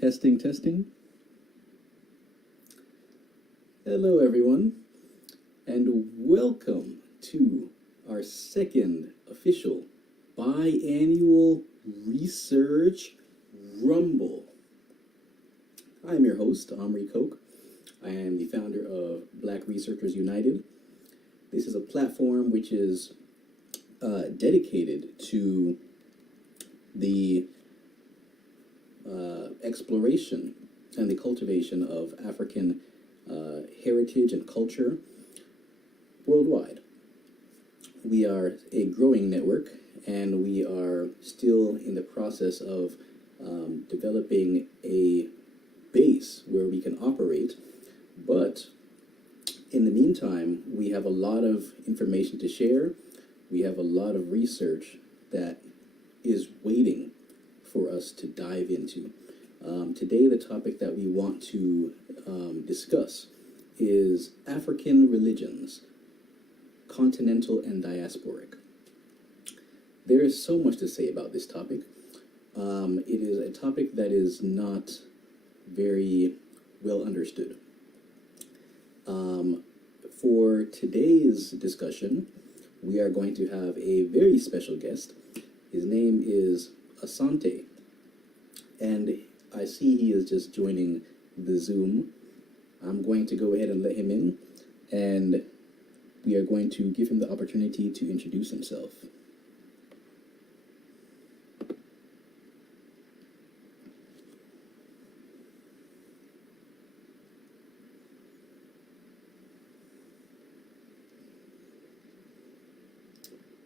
Testing, testing. Hello, everyone, and welcome to our second official biannual research rumble. I'm your host, Omri Koch. I am the founder of Black Researchers United. This is a platform which is dedicated to the exploration and the cultivation of African heritage and culture worldwide. We are a growing network, and we are still in the process of developing a base where we can operate. But in the meantime, we have a lot of information to share. We have a lot of research that is waiting for us to dive into. Today, the topic that we want to discuss is African religions, Continental and Diasporic. There is so much to say about this topic. It is a topic that is not very well understood. For today's discussion, we are going to have a very special guest. His name is Asante, and I see he is just joining the Zoom. I'm going to go ahead and let him in, and we are going to give him the opportunity to introduce himself.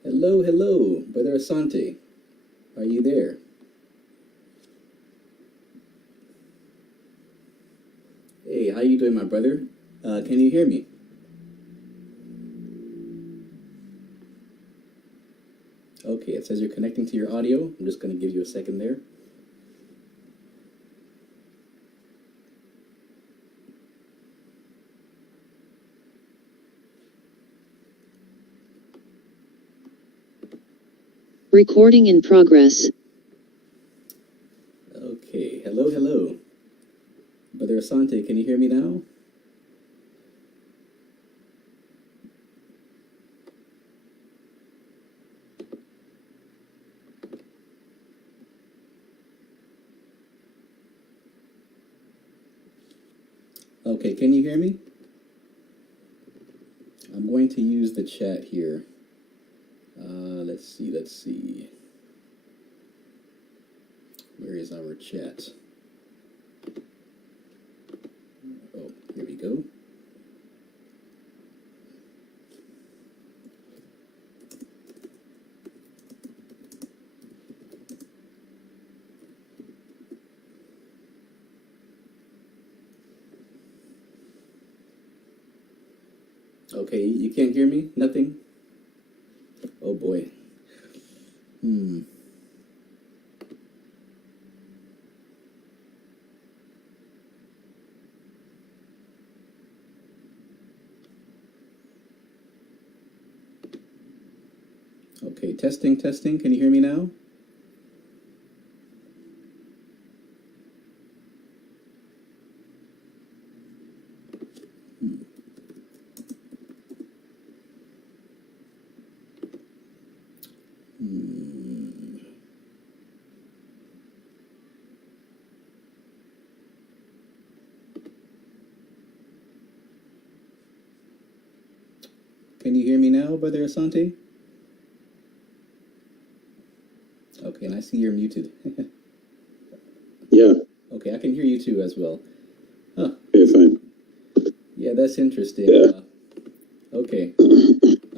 Hello, hello, Brother Asante. Are you there? Hey, how you doing, my brother? Can you hear me? Okay, it says you're connecting to your audio. I'm just going to give you a second there. Recording in progress. Okay, hello, hello. Brother Asante, can you hear me now? Okay, can you hear me? I'm going to use the chat here. Let's see. Where is our chat? Oh, here we go. Okay, you can't hear me? Nothing? Oh boy. Okay, testing, testing. Can you hear me now? Can you hear me now, Brother Asante? Okay, and I see you're muted. Yeah. Okay, I can hear you too as well. Huh. Okay, fine. Yeah, that's interesting. Yeah. Okay.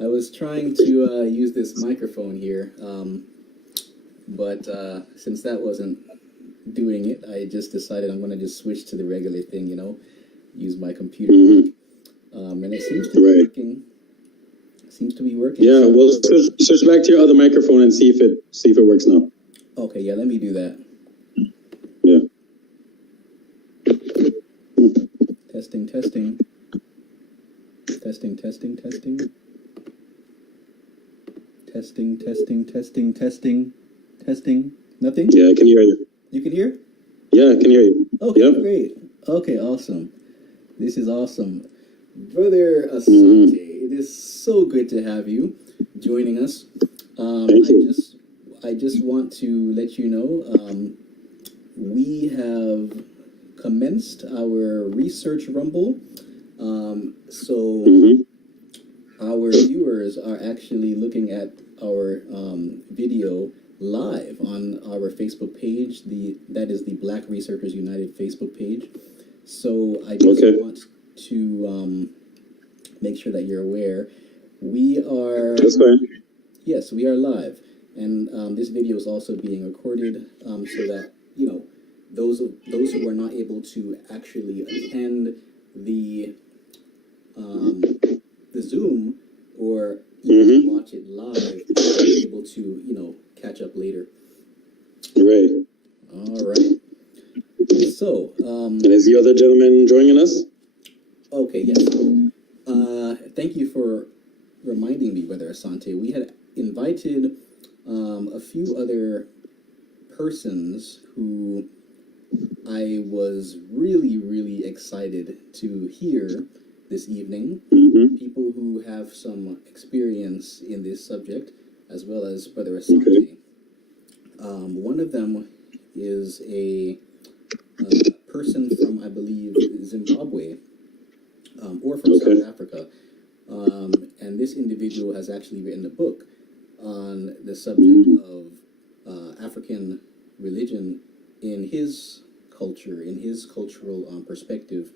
I was trying to use this microphone here, but since that wasn't doing it, I just decided I'm going to just switch to the regular thing, use my computer. And it seems to be working. Seems to be working. Yeah, well, switch back to your other microphone and see if it works now. Okay, yeah, let me do that. Yeah. Testing. Testing. Nothing? Yeah, I can hear you. You can hear? Yeah, I can hear you. Okay, Yep. great. Okay, awesome. This is awesome. Brother Asante, it is so good to have you joining us. Thank you. I just want to let you know we have commenced our research rumble. So our viewers are actually looking at our video live on our Facebook page. That is the Black Researchers United Facebook page. So I just want to make sure that you're aware. We are. That's fine. Yes, we are live, and this video is also being recorded, so that those who are not able to actually attend the Zoom or watch it live are able to catch up later. Right. All right. So. And is the other gentleman joining us? Okay. Yes. Thank you for reminding me, Brother Asante. We had invited a few other persons who I was really, really excited to hear this evening. People who have some experience in this subject, as well as Brother Asante. One of them is a person from, I believe, Zimbabwe, or from South Africa. And this individual has actually written a book on the subject of African religion in his culture, in his cultural perspective.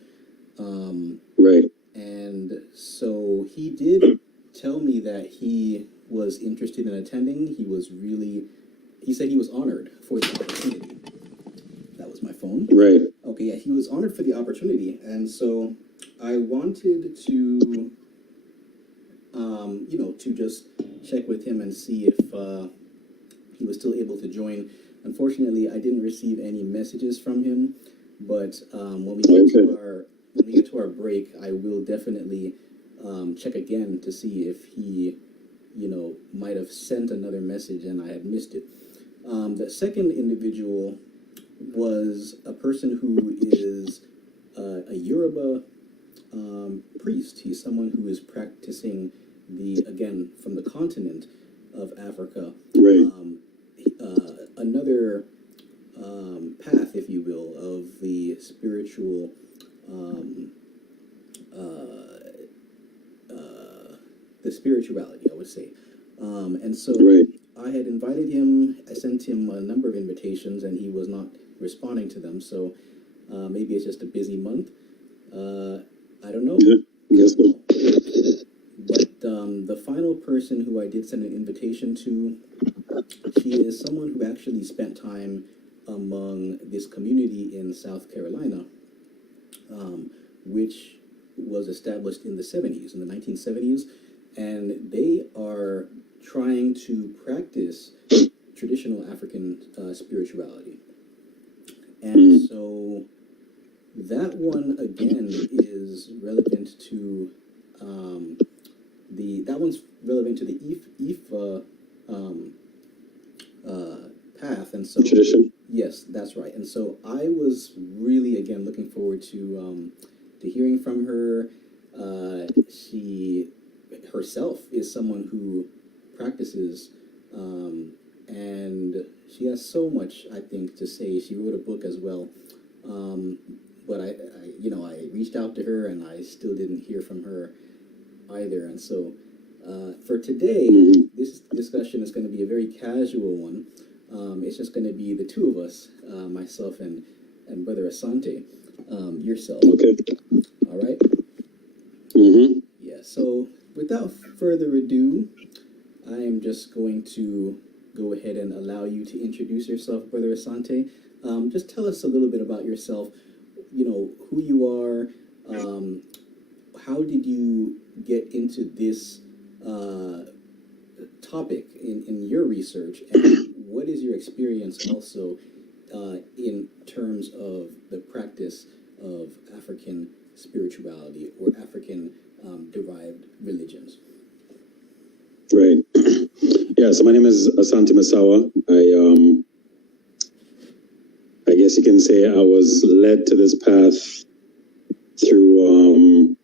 Right. And so he did tell me that he was interested in attending. He said he was honored for the opportunity. That was my phone. Right. Okay, yeah, he was honored for the opportunity. And so I wanted to to just check with him and see if he was still able to join. Unfortunately, I didn't receive any messages from him, but when we get to our break, I will definitely check again to see if he, might have sent another message and I had missed it. The second individual was a person who is a Yoruba priest. He's someone who is practicing again, from the continent of Africa. Right. Another path, if you will, of the spiritual the spirituality, I would say. And so I had invited him. I sent him a number of invitations, and he was not responding to them. So maybe it's just a busy month. I don't know. Yeah, yes, so. But the final person who I did send an invitation to, she is someone who actually spent time among this community in South Carolina, which was established in the 70s, in the 1970s, and they are trying to practice traditional African spirituality. And so that one, again, is relevant to that one's relevant to the Ifa path, and so Tradition. Yes, that's right. And so I was really, again, looking forward to hearing from her. She herself is someone who practices, and she has so much, I think, to say. She wrote a book as well. But I reached out to her and I still didn't hear from her either. And so For today, Mhm. this discussion is going to be a very casual one. It's just going to be the two of us, myself and Brother Asante, yourself. Okay. All right? Mm-hmm. Yeah, so without further ado, I am just going to go ahead and allow you to introduce yourself, Brother Asante. Just tell us a little bit about yourself, who you are, how did you get into this topic in your research, and what is your experience also in terms of the practice of African spirituality or African derived religions? Right. Yeah. So my name is Asante Masawa. I guess you can say I was led to this path through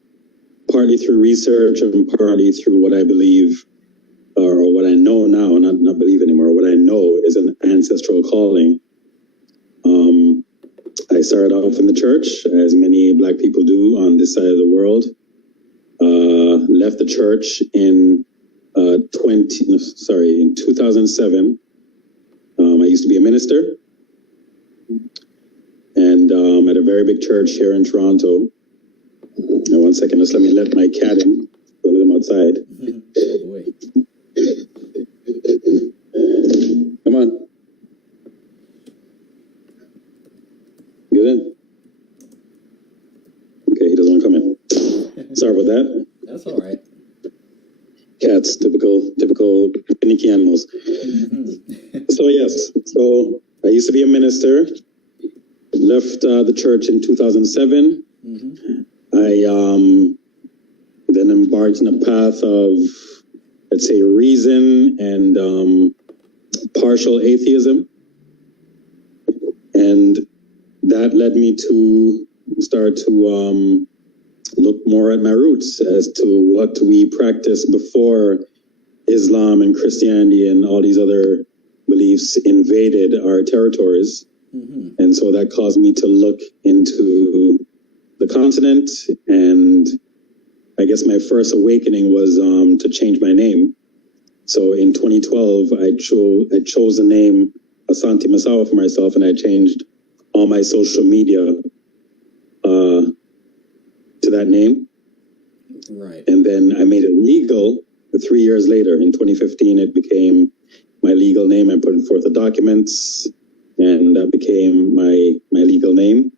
partly through research and partly through what I believe or what I know now, not believe anymore. What I know is an ancestral calling. I started off in the church, as many Black people do on this side of the world. Left the church in 2007. I used to be a minister, and at a very big church here in Toronto. Now, 1 second, just let me let my cat in. Let him outside. Oh boy. Come on. Get in. Okay, he doesn't want to come in. Sorry about that. That's all right. Cats, typical finicky animals. Mm-hmm. So yes, so I used to be a minister. Left the church in 2007. Mm-hmm. I then embarked on a path of, let's say, reason and partial atheism, and that led me to start to look more at my roots as to what we practiced before Islam and Christianity and all these other beliefs invaded our territories. Mm-hmm. And so that caused me to look into the continent. And I guess my first awakening was to change my name. So in 2012, I chose the name Asante Masawa for myself, and I changed all my social media to that name. Right. And then I made it legal 3 years later. In 2015, it became my legal name. I put forth the documents, and that became my legal name.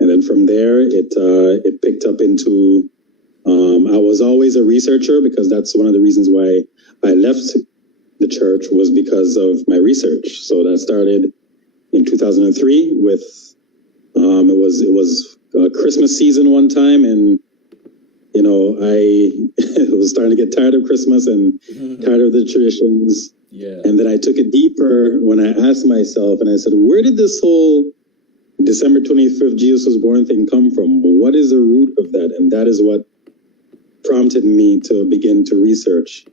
And then from there, it picked up into. I was always a researcher because that's one of the reasons why I left the church was because of my research. So that started in 2003 with it was Christmas season one time, and I was starting to get tired of Christmas and tired of the traditions. Yeah. And then I took it deeper when I asked myself, and I said, where did this whole December 25th Jesus was born thing come from? What is the root of that? And that is what prompted me to begin to research,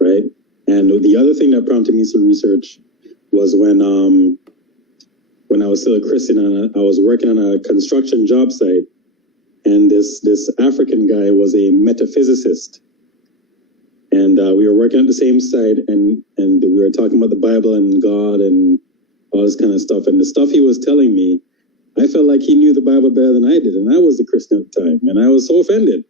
right? And the other thing that prompted me to research was when I was still a Christian and I was working on a construction job site, and this African guy was a metaphysicist, and we were working at the same site, and we were talking about the Bible and God and all this kind of stuff. And the stuff he was telling me, I felt like he knew the Bible better than I did, and I was a Christian at the time, and I was so offended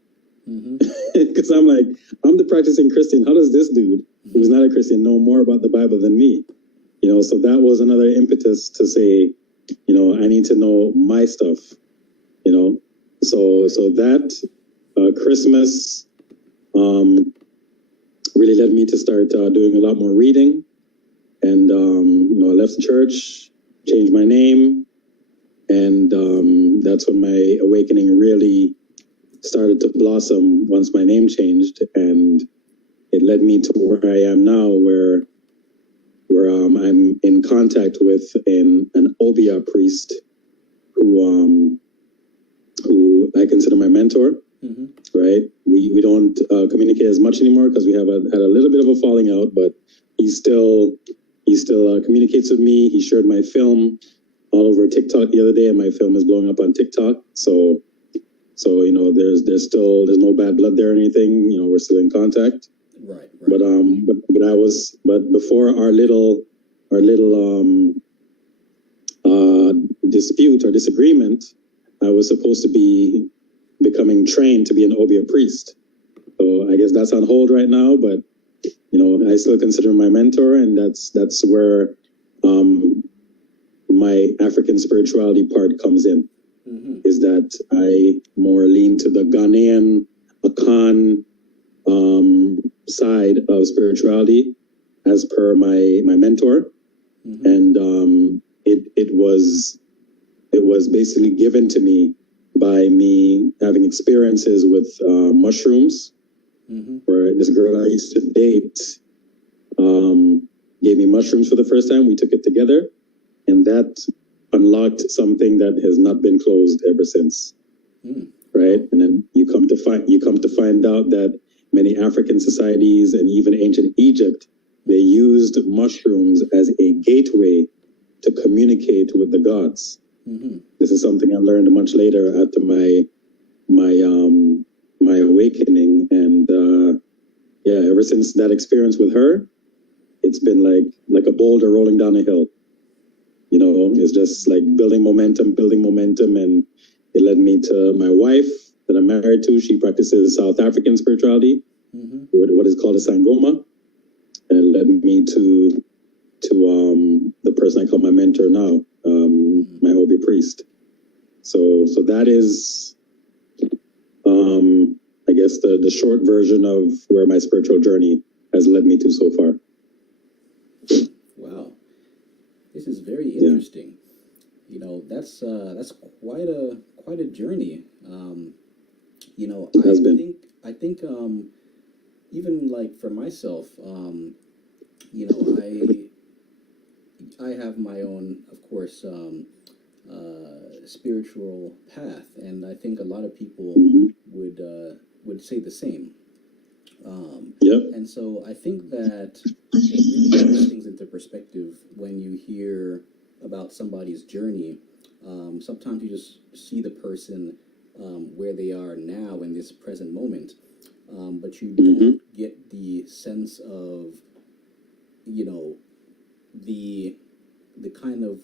because I'm like, I'm the practicing Christian. How does this dude who's not a Christian know more about the Bible than me? So that was another impetus to say, I need to know my stuff. So that Christmas really led me to start doing a lot more reading, and I left the church, changed my name, and that's when my awakening really started to blossom once my name changed, and it led me to where I am now, where I'm in contact with an Obia priest who I consider my mentor. Mm-hmm. Right? We don't communicate as much anymore because we have had a little bit of a falling out, but he still communicates with me. He shared my film all over TikTok the other day, and my film is blowing up on TikTok. So there's no bad blood there or anything. We're still in contact. Right, But right. but before our little dispute or disagreement, I was supposed to be becoming trained to be an Obia priest. So I guess that's on hold right now, but I still consider him my mentor, and that's where my African spirituality part comes in. Mm-hmm. Is that I more lean to the Ghanaian Akan side of spirituality, as per my mentor, Mm-hmm. and it was basically given to me by me having experiences with mushrooms, Mm-hmm. where this girl I used to date gave me mushrooms for the first time. We took it together, and that unlocked something that has not been closed ever since. Mm. Right, and then you come to find out that many African societies and even ancient Egypt, they used mushrooms as a gateway to communicate with the gods. Mm-hmm. This is something I learned much later after my awakening, and yeah, ever since that experience with her, it's been like a boulder rolling down a hill. It's just like building momentum, and it led me to my wife that I'm married to. She practices South African spirituality, Mm-hmm. what is called a Sangoma, and it led me to the person I call my mentor now, my Obi priest. So that is, I guess, the short version of where my spiritual journey has led me to so far. Wow, this is very interesting. That's quite a journey. It has been. I think even like for myself, you know, I have my own, of course, spiritual path, and I think a lot of people would say the same. Yep. And so I think that it really puts things into perspective when you hear about somebody's journey. Sometimes you just see the person where they are now in this present moment, but you don't get the sense of, you know, the kind of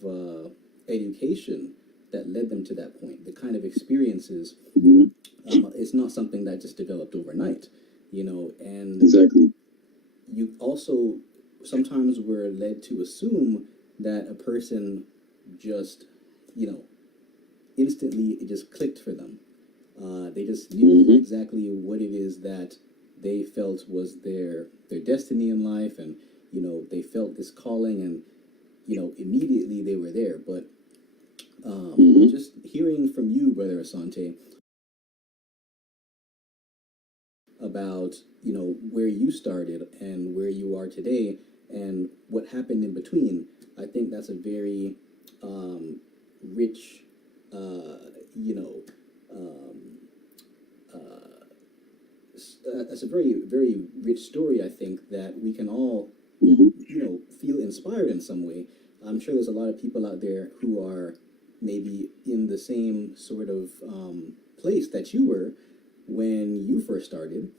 education that led them to that point, the kind of experiences. It's not something that just developed overnight, and Exactly. you also sometimes we're led to assume that a person just, you know, instantly it just clicked for them. They just knew exactly what it is that they felt was their destiny in life, and they felt this calling, and immediately they were there. But just hearing from you, Brother Asante, about where you started and where you are today and what happened in between, I think that's a very rich, you know, um, that's a very very rich story. I think that we can all feel inspired in some way. I'm sure there's a lot of people out there who are maybe in the same sort of place that you were when you first started,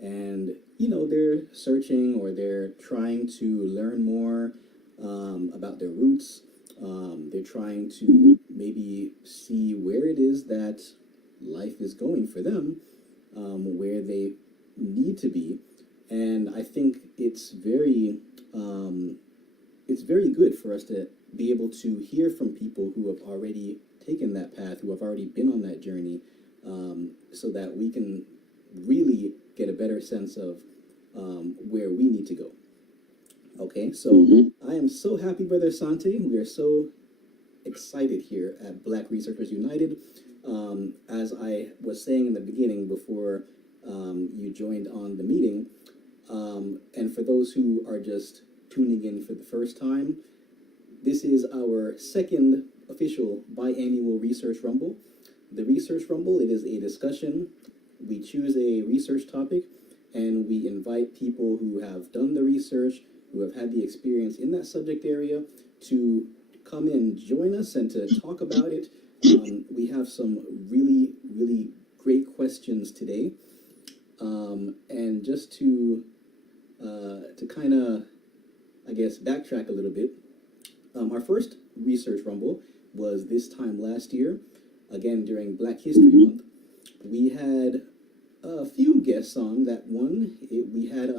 and they're searching or they're trying to learn more about their roots. They're trying to maybe see where it is that life is going for them, where they need to be. And I think it's very good for us to be able to hear from people who have already taken that path, who have already been on that journey, so that we can really get a better sense of where we need to go. Okay, so I am so happy, Brother Sante. We are so excited here at Black Researchers United. As I was saying in the beginning before you joined on the meeting, and for those who are just tuning in for the first time, this is our second official biannual Research Rumble. The Research Rumble, it is a discussion. We choose a research topic and we invite people who have done the research, who have had the experience in that subject area, to come in, join us, and to talk about it. We have some really, really great questions today. And just to to kind of, I guess, backtrack a little bit, our first research rumble was this time last year, again during Black History Month. We had a few guests on that one. We had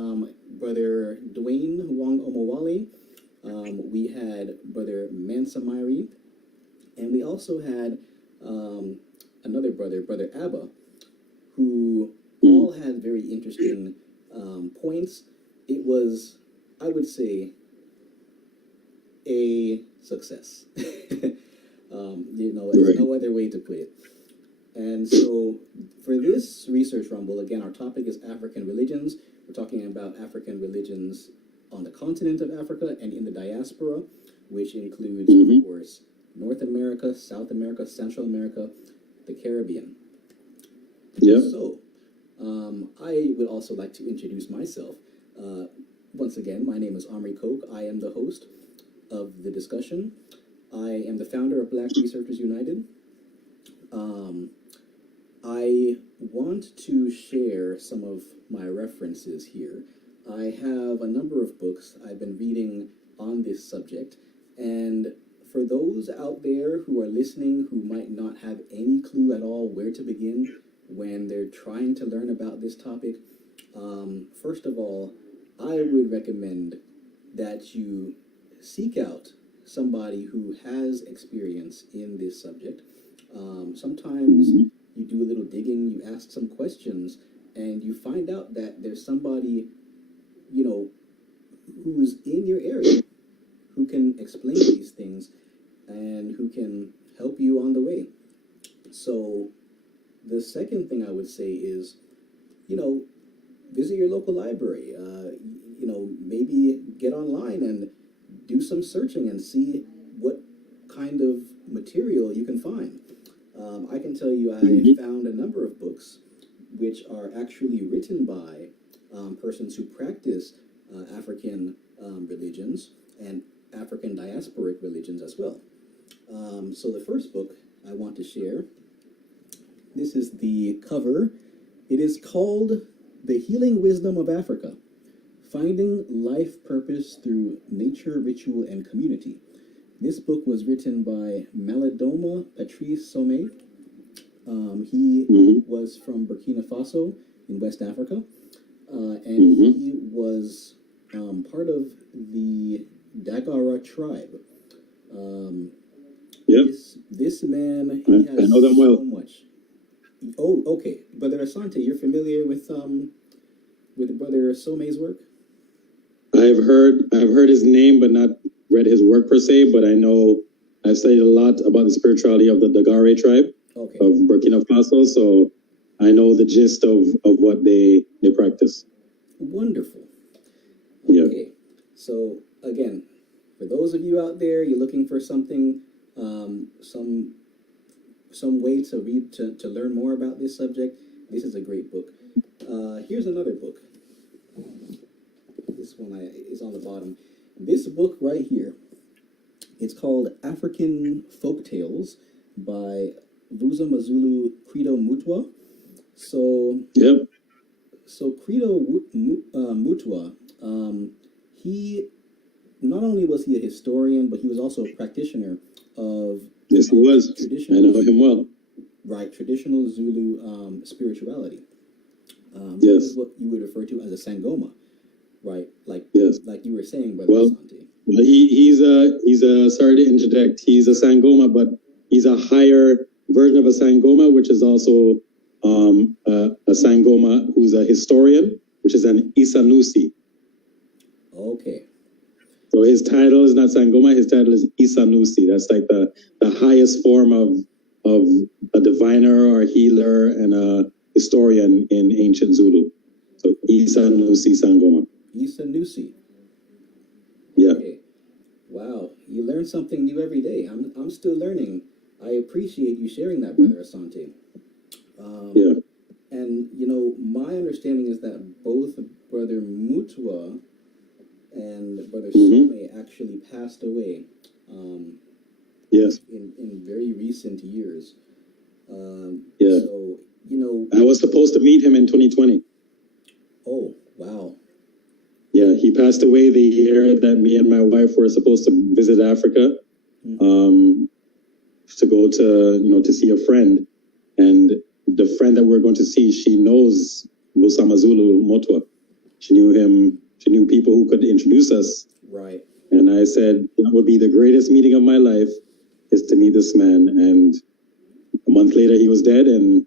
Brother Dwayne Wong Omowale. We had Brother Mansa Mairi. And we also had another brother, Brother Abba, who all had very interesting points. It was, I would say, a success. There's no other way to put it. And so for this research rumble, again, our topic is African religions. We're talking about African religions on the continent of Africa and in the diaspora, which includes, of course, North America, South America, Central America, the Caribbean. Yeah. So I would also like to introduce myself. Once again, my name is Omri Koch. I am the host of the discussion. I am the founder of Black Researchers United. I want to share some of my references here. I have a number of books I've been reading on this subject, and for those out there who are listening who might not have any clue at all where to begin when they're trying to learn about this topic, first of all, I would recommend that you seek out somebody who has experience in this subject. Sometimes you do a little digging, you ask some questions, and you find out that there's somebody, who's in your area, who can explain these things and who can help you on the way. So the second thing I would say is, visit your local library. Maybe get online and do some searching and see what kind of material you can find. I can tell you I found a number of books which are actually written by persons who practice African religions and African diasporic religions as well. So the first book I want to share, this is the cover. It is called The Healing Wisdom of Africa, Finding Life Purpose Through Nature, Ritual, and Community. This book was written by Malidoma Patrice Somé. He was from Burkina Faso in West Africa, and he was part of the Dagara tribe. This man, he has I know them well. so much. Oh, okay. Brother Asante, you're familiar with Brother Some's work? I've heard his name, but not read his work per se. But I know I've studied a lot about the spirituality of the Dagare tribe of Burkina Faso, so I know the gist of what they practice. Wonderful. Yeah. Okay. So again, for those of you out there, you're looking for something, some way to read to learn more about this subject, this is a great book. Here's another book. This one is on the bottom. This book right here, it's called African Folktales by Vuzamazulu Credo Mutwa. So Credo Mutwa, he not only was he a historian, but he was also a practitioner of he was. I know him well. Right, traditional Zulu spirituality. This is what you would refer to as a sangoma, right? Like you were saying, Brother Asante. Well, he's a sorry to interject. He's a sangoma, but he's a higher version of a sangoma, which is also a sangoma who's a historian, which is an Isanusi. Okay. So his title is not sangoma. His title is Isanusi. That's like the highest form of a diviner or a healer and a historian in ancient Zulu. So Isanusi Sangoma. Isanusi. Yeah. Okay. Wow, you learn something new every day. I'm still learning. I appreciate you sharing that, Brother Asante. And my understanding is that both Brother Mutwa and Brother Some actually passed away. In very recent years. So, I was supposed to meet him in 2020. Oh, wow. Yeah, he passed away the year that me and my wife were supposed to visit Africa, to go to see a friend, and the friend that we're going to see, she knows Busamazulu Motwa. She knew him. She knew people who could introduce us. Right. And I said that would be the greatest meeting of my life, is to meet this man. And a month later, he was dead, and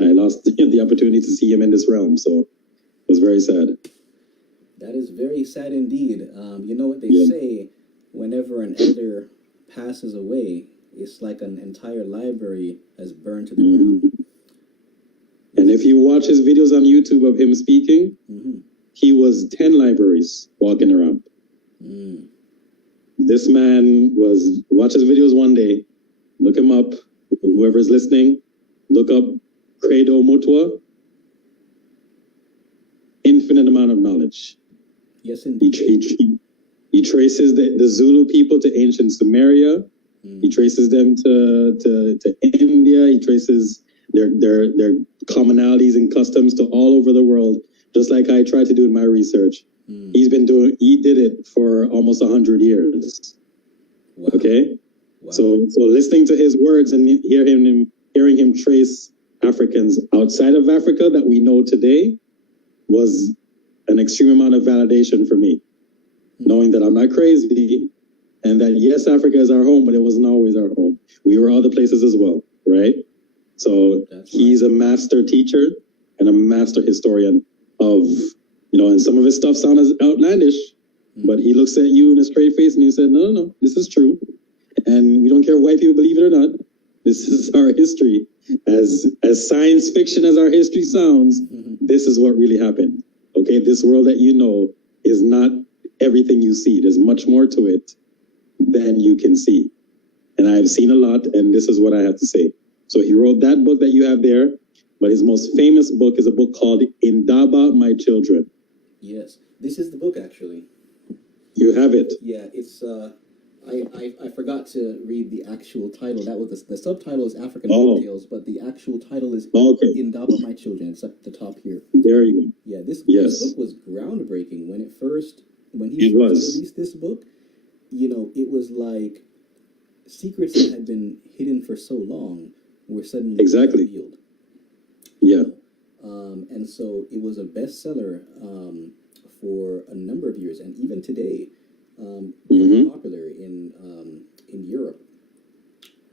I lost the opportunity to see him in this realm. So it was very sad. That is very sad indeed. You know what they say, whenever an elder passes away, it's like an entire library has burned to the ground. And if you watch his videos on YouTube of him speaking, he was 10 libraries walking around. This man watch his videos one day, look him up, whoever's listening, look up Credo Mutwa, infinite amount of knowledge. Yes, indeed. He traces the Zulu people to ancient Sumeria. He traces them to India. He traces their commonalities and customs to all over the world, just like I tried to do in my research. He did it for almost 100 years. Wow. Okay? Wow. So listening to his words and hearing him trace Africans outside of Africa that we know today was an extreme amount of validation for me, knowing that I'm not crazy, and that yes, Africa is our home, but it wasn't always our home. We were other places as well, right? So he's a master teacher and a master historian of, and some of his stuff sounds outlandish, but he looks at you in a straight face and he said, no, this is true. And we don't care if white people believe it or not. This is our history. As science fiction as our history sounds, this is what really happened. Okay, this world that you know is not everything you see. There's much more to it than you can see. And I've seen a lot, and this is what I have to say. So he wrote that book that you have there, but his most famous book is a book called Indaba, My Children. Yes, this is the book, actually. You have it? Yeah, it's, I forgot to read the actual title. That was the subtitle is African Folktales, but the actual title is Indaba, My Children. It's at the top here. There you go. Yeah, this book was groundbreaking. When he first released this book, it was like secrets that had been hidden for so long were suddenly revealed. Yeah. And so it was a bestseller for a number of years, and even today, very popular in Europe.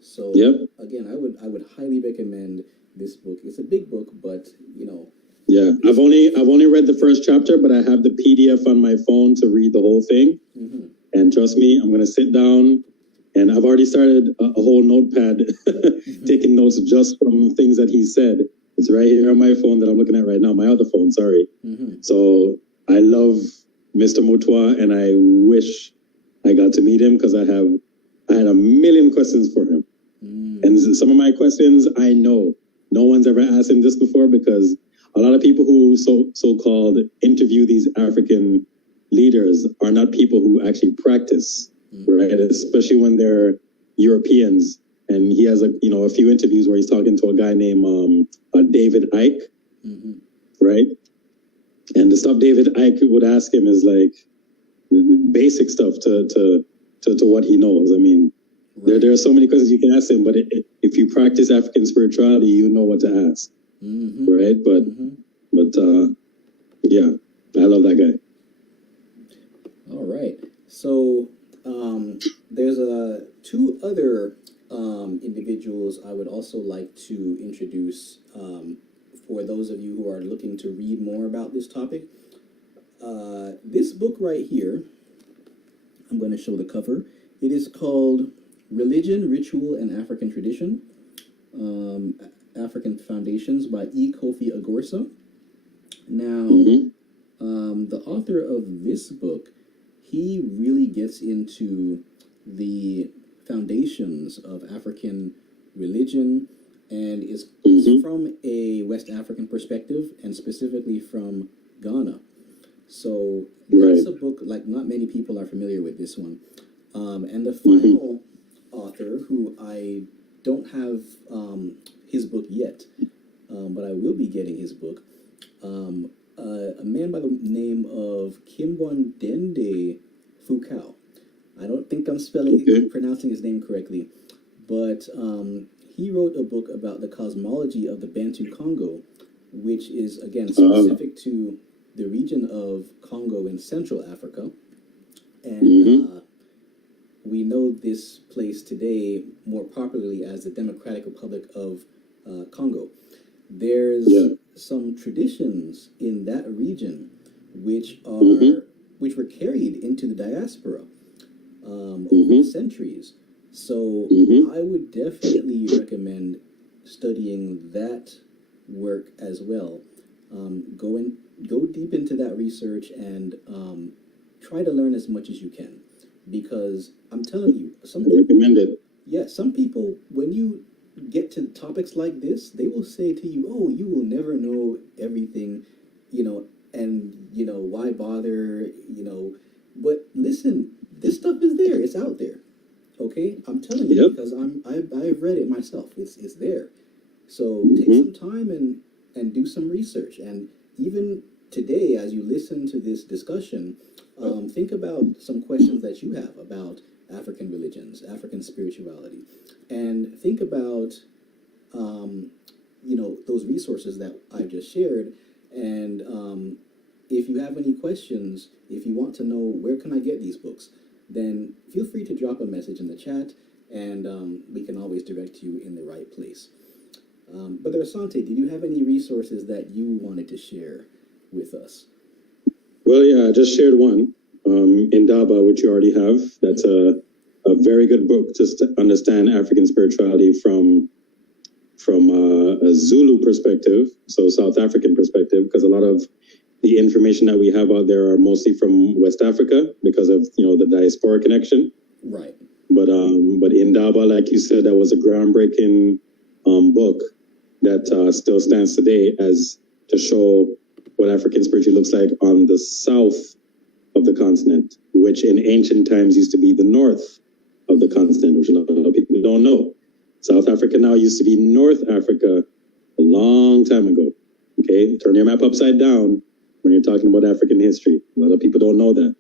So again, I would highly recommend this book. It's a big book, but Yeah, I've only read the first chapter, but I have the PDF on my phone to read the whole thing. And trust me, I'm going to sit down, and I've already started a whole notepad taking notes just from things that he said. It's right here on my phone that I'm looking at right now, my other phone, sorry. So I love Mr. Mutwa, and I wish I got to meet him because I had a million questions for him. And some of my questions, I know no one's ever asked him this before, because a lot of people who so-called interview these African leaders are not people who actually practice, right? Especially when they're Europeans. And he has a few interviews where he's talking to a guy named David Icke, right? And the stuff David Icke would ask him is like basic stuff to what he knows. I mean, there are so many questions you can ask him, but if you practice African spirituality, you know what to ask, right? But yeah, I love that guy. All right. So there's two other individuals I would also like to introduce for those of you who are looking to read more about this topic. This book right here, I'm going to show the cover. It is called Religion, Ritual, and African Tradition, African Foundations by E. Kofi Agorsa. Now, the author of this book, he really gets into the foundations of African religion, and is from a West African perspective, and specifically from Ghana. So that's a book, like, not many people are familiar with this one. And the final author, who I don't have his book yet, but I will be getting his book, A man by the name of Kimbondende Fukao. I don't think I'm pronouncing his name correctly, but he wrote a book about the cosmology of the Bantu Congo, which is again specific to the region of Congo in Central Africa, and we know this place today more popularly as the Democratic Republic of Congo. There's some traditions in that region which were carried into the diaspora over the centuries. So I would definitely recommend studying that work as well. Go deep into that research and try to learn as much as you can, because I'm telling you, some people, when you get to topics like this, they will say to you, "Oh, you will never know everything, and why bother, But listen, this stuff is there. It's out there. Okay, I'm telling you because I've read it myself. It's there. So take some time and do some research. And even today, as you listen to this discussion, think about some questions that you have about African religions, African spirituality, and think about those resources that I've just shared. And if you have any questions, if you want to know where can I get these books, then feel free to drop a message in the chat, and we can always direct you in the right place. Brother Asante, did you have any resources that you wanted to share with us? Well, yeah, I just shared one, Indaba, which you already have. That's a very good book to understand African spirituality from a Zulu perspective, so South African perspective, because a lot of the information that we have out there are mostly from West Africa because of the diasporic connection. Right. But Indaba, like you said, that was a groundbreaking book that still stands today as to show what African spirituality looks like on the south of the continent, which in ancient times used to be the north of the continent, which a lot of people don't know. South Africa now used to be North Africa a long time ago. Okay, turn your map upside down when you're talking about African history. A lot of people don't know that,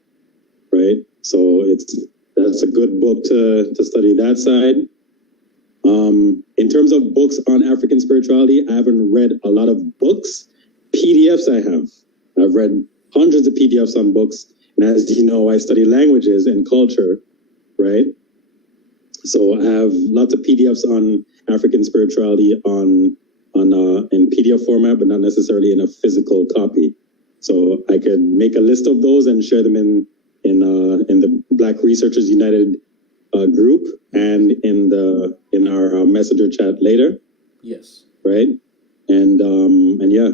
right? So that's a good book to study that side. In terms of books on African spirituality, I haven't read a lot of books. PDFs I have. I've read hundreds of PDFs on books. And as you know, I study languages and culture, right? So I have lots of PDFs on African spirituality in PDF format, but not necessarily in a physical copy. So I could make a list of those and share them in the Black Researchers United group and in our messenger chat later. Yes. Right. And yeah,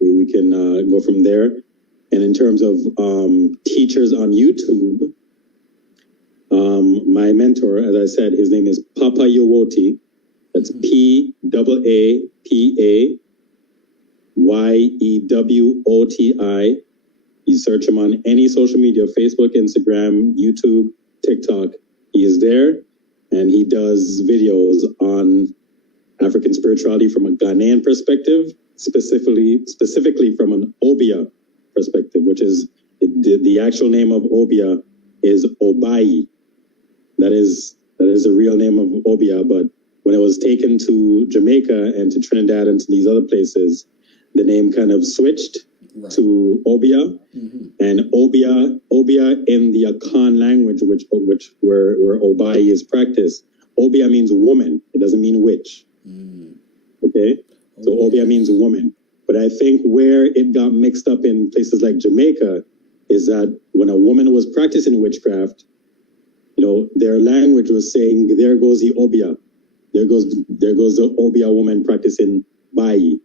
we can go from there. And in terms of teachers on YouTube, my mentor, as I said, his name is Papa Yowoti. That's PAPAYEWOTI. You search him on any social media, Facebook, Instagram, YouTube, TikTok. He is there, and he does videos on African spirituality from a Ghanaian perspective, specifically from an Obia perspective, which is the actual name of Obia is Obai. That is the real name of Obia, but when it was taken to Jamaica and to Trinidad and to these other places, the name kind of switched to Obia. And Obia in the Akan language, where Obai is practiced, Obia means woman. It doesn't mean witch. Okay, so Obia means woman. But I think where it got mixed up in places like Jamaica is that when a woman was practicing witchcraft, their language was saying, "There goes the Obia, there goes the Obia woman practicing Bai,"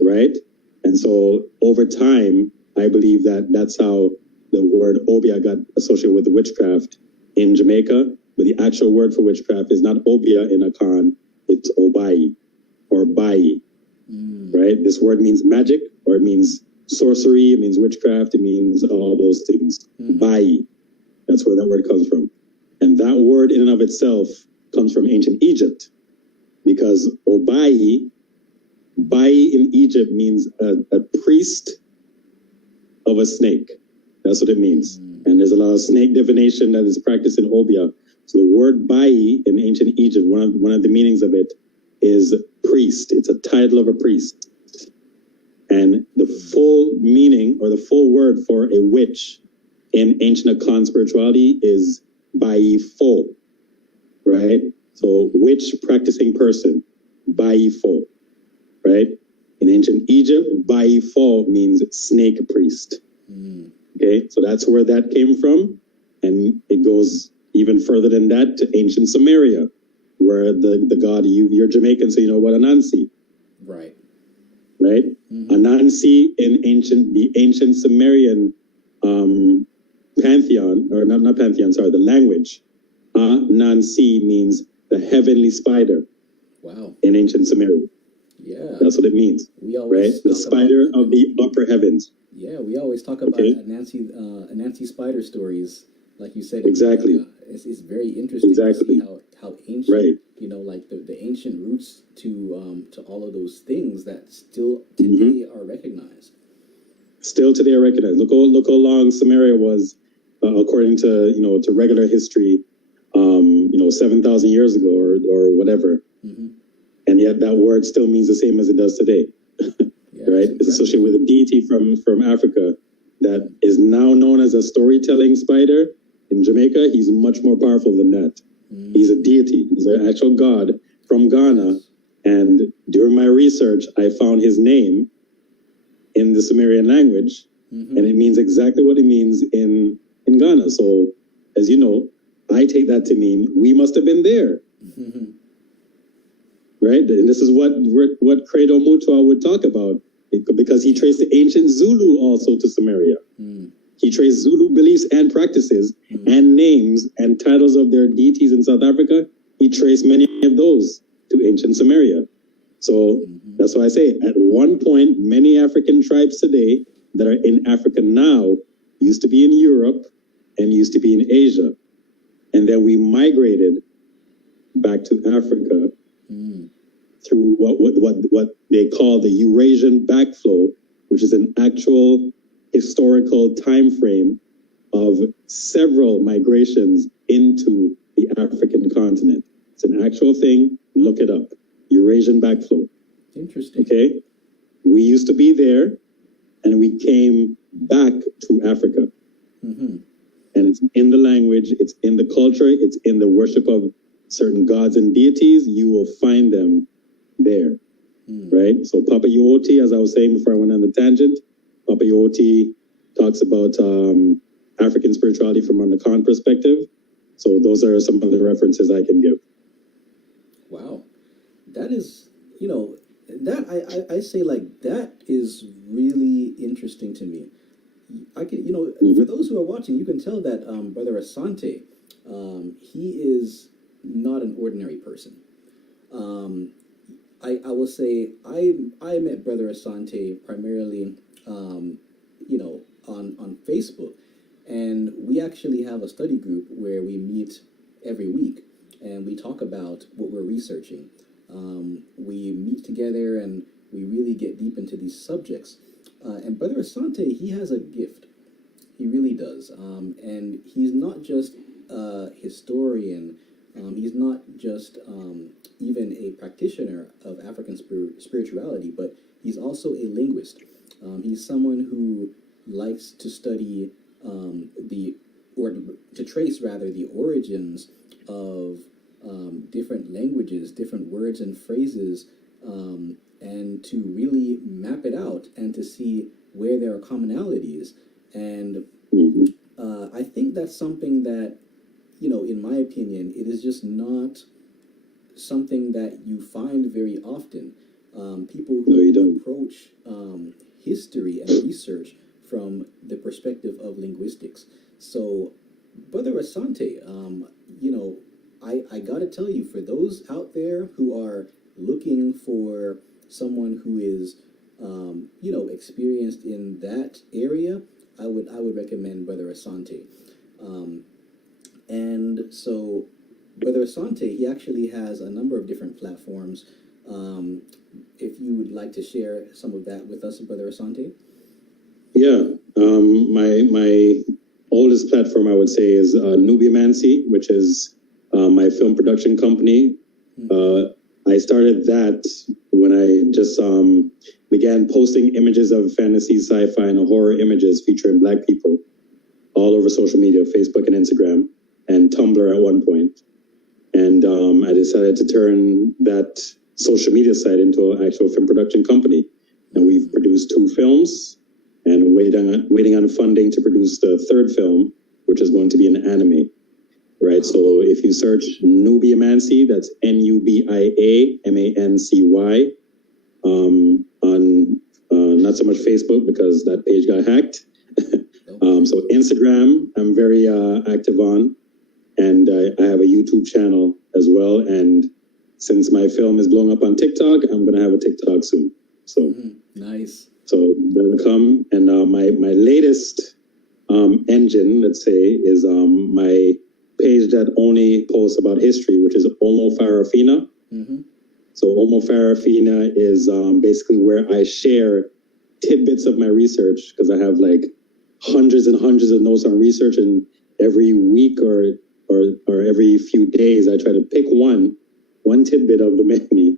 right? And so over time, I believe that that's how the word Obia got associated with witchcraft in Jamaica. But the actual word for witchcraft is not Obia in Akan, it's Obai or Bai, right? This word means magic, or it means sorcery, it means witchcraft, it means all those things. Bai, that's where that word comes from. And that word in and of itself comes from ancient Egypt, because Obai, Bai in Egypt means a priest of a snake. That's what it means. And there's a lot of snake divination that is practiced in Obia. So the word Bai in ancient Egypt, one of the meanings of it is priest. It's a title of a priest. And the full meaning or the full word for a witch in ancient Akan spirituality is Bai Fo, right? So witch practicing person, Bai Fo, right? In ancient Egypt, Bai Fo means snake priest. Okay, so that's where that came from. And it goes even further than that to ancient Samaria, where the god, you're Jamaican, so you know what Anansi. Right. Right? Anansi in the ancient Sumerian pantheon, or not pantheon, sorry, the language. Anansi means the heavenly spider. Wow. In ancient Samaria. Yeah. That's what it means. We always right? The spider of the upper heavens. Yeah, we always talk about Nancy Spider stories, like you said. Exactly. It's very interesting to see how ancient, right. You know, like the ancient roots to all of those things that still today are recognized. Still today are recognized. Look how long Samaria was, according to to regular history, 7,000 years ago or whatever, and yet that word still means the same as it does today. Right? It's associated with a deity from Africa that is now known as a storytelling spider in Jamaica. He's much more powerful than that. He's a deity. He's an actual god from Ghana. And during my research, I found his name in the Sumerian language, and it means exactly what it means in Ghana. So, as you know, I take that to mean we must have been there. Right? And this is what Credo Mutua would talk about, because he traced the ancient Zulu also to Samaria. He traced Zulu beliefs and practices and names and titles of their deities in South Africa. He traced many of those to ancient Samaria. So that's why I say, at one point, many African tribes today that are in Africa now used to be in Europe and used to be in Asia. And then we migrated back to Africa through what they call the Eurasian backflow, which is an actual historical time frame of several migrations into the African continent. It's an actual thing. Look it up. Eurasian backflow. Interesting. Okay? We used to be there, and we came back to Africa. And it's in the language, it's in the culture, it's in the worship of certain gods and deities. You will find them there. Right? So Papa Yooti, as I was saying before I went on the tangent, Papa Yooti talks about African spirituality from an Akan perspective. So those are some of the references I can give. Wow. That is, that I say, like, that is really interesting to me. I can, for those who are watching, you can tell that Brother Asante, he is not an ordinary person. I will say I met Brother Asante primarily, on Facebook, and we actually have a study group where we meet every week and we talk about what we're researching. We meet together and we really get deep into these subjects. And Brother Asante, he has a gift. He really does. And he's not just a historian. He's not just even a practitioner of African spirituality, but he's also a linguist. He's someone who likes to study to trace rather the origins of different languages, different words and phrases, and to really map it out and to see where there are commonalities. And I think that's something that, in my opinion, it is just not something that you find very often. People who approach history and research from the perspective of linguistics. So, Brother Asante, I got to tell you, for those out there who are looking for someone who is, experienced in that area, I would recommend Brother Asante. And so Brother Asante, he actually has a number of different platforms. If you would like to share some of that with us, Brother Asante. Yeah. My oldest platform, I would say, is Nubiamancy, which is my film production company. I started that when I just began posting images of fantasy, sci-fi, and horror images featuring Black people all over social media, Facebook and Instagram, and Tumblr at one point. And I decided to turn that social media site into an actual film production company. And we've produced 2 films and waiting on funding to produce the 3rd film, which is going to be an anime. Right, so if you search Nubiamancy, that's Nubiamancy, on not so much Facebook because that page got hacked. So Instagram, I'm very active on, and I have a YouTube channel as well. And since my film is blowing up on TikTok, I'm gonna have a TikTok soon. So nice. So they'll come, and my latest engine, let's say, is my page that only posts about history, which is Omo Farafina. So Omo Farafina is basically where I share tidbits of my research, because I have like hundreds and hundreds of notes on research, and every week or every few days I try to pick one tidbit of the many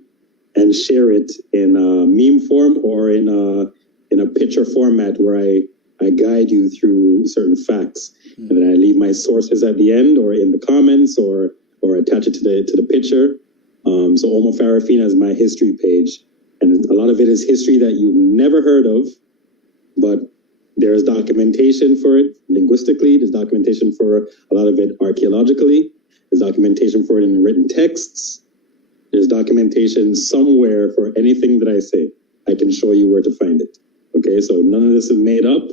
and share it in a meme form or in a picture format where I guide you through certain facts, and then I leave my sources at the end or in the comments or attach it to the picture. So Omo Farafina is my history page, and a lot of it is history that you've never heard of, but there's documentation for it linguistically. There's documentation for a lot of it archaeologically. There's documentation for it in written texts. There's documentation somewhere for anything that I say. I can show you where to find it. Okay, so none of this is made up.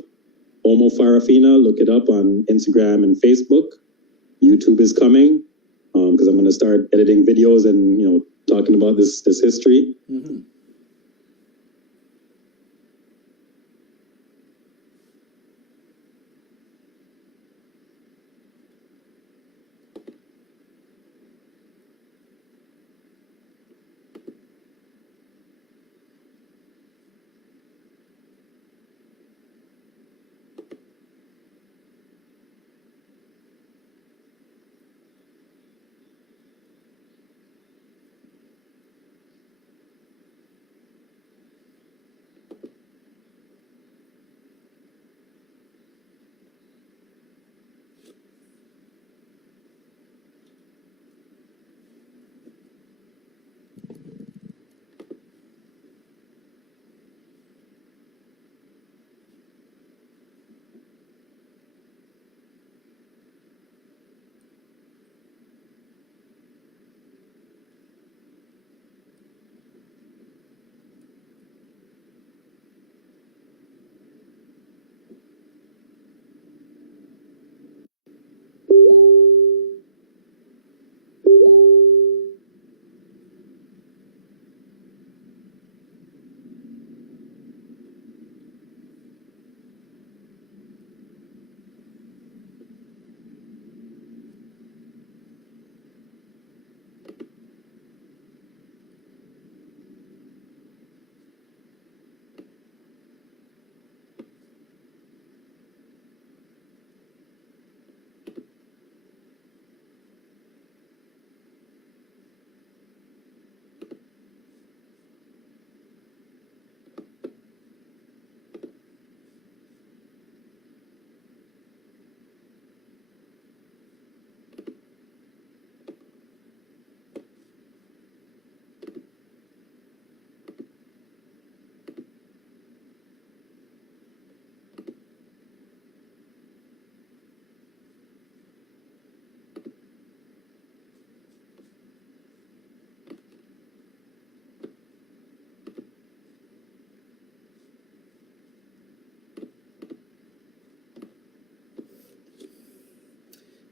Omo Farafina, look it up on Instagram and Facebook. YouTube is coming, because I'm going to start editing videos and talking about this history.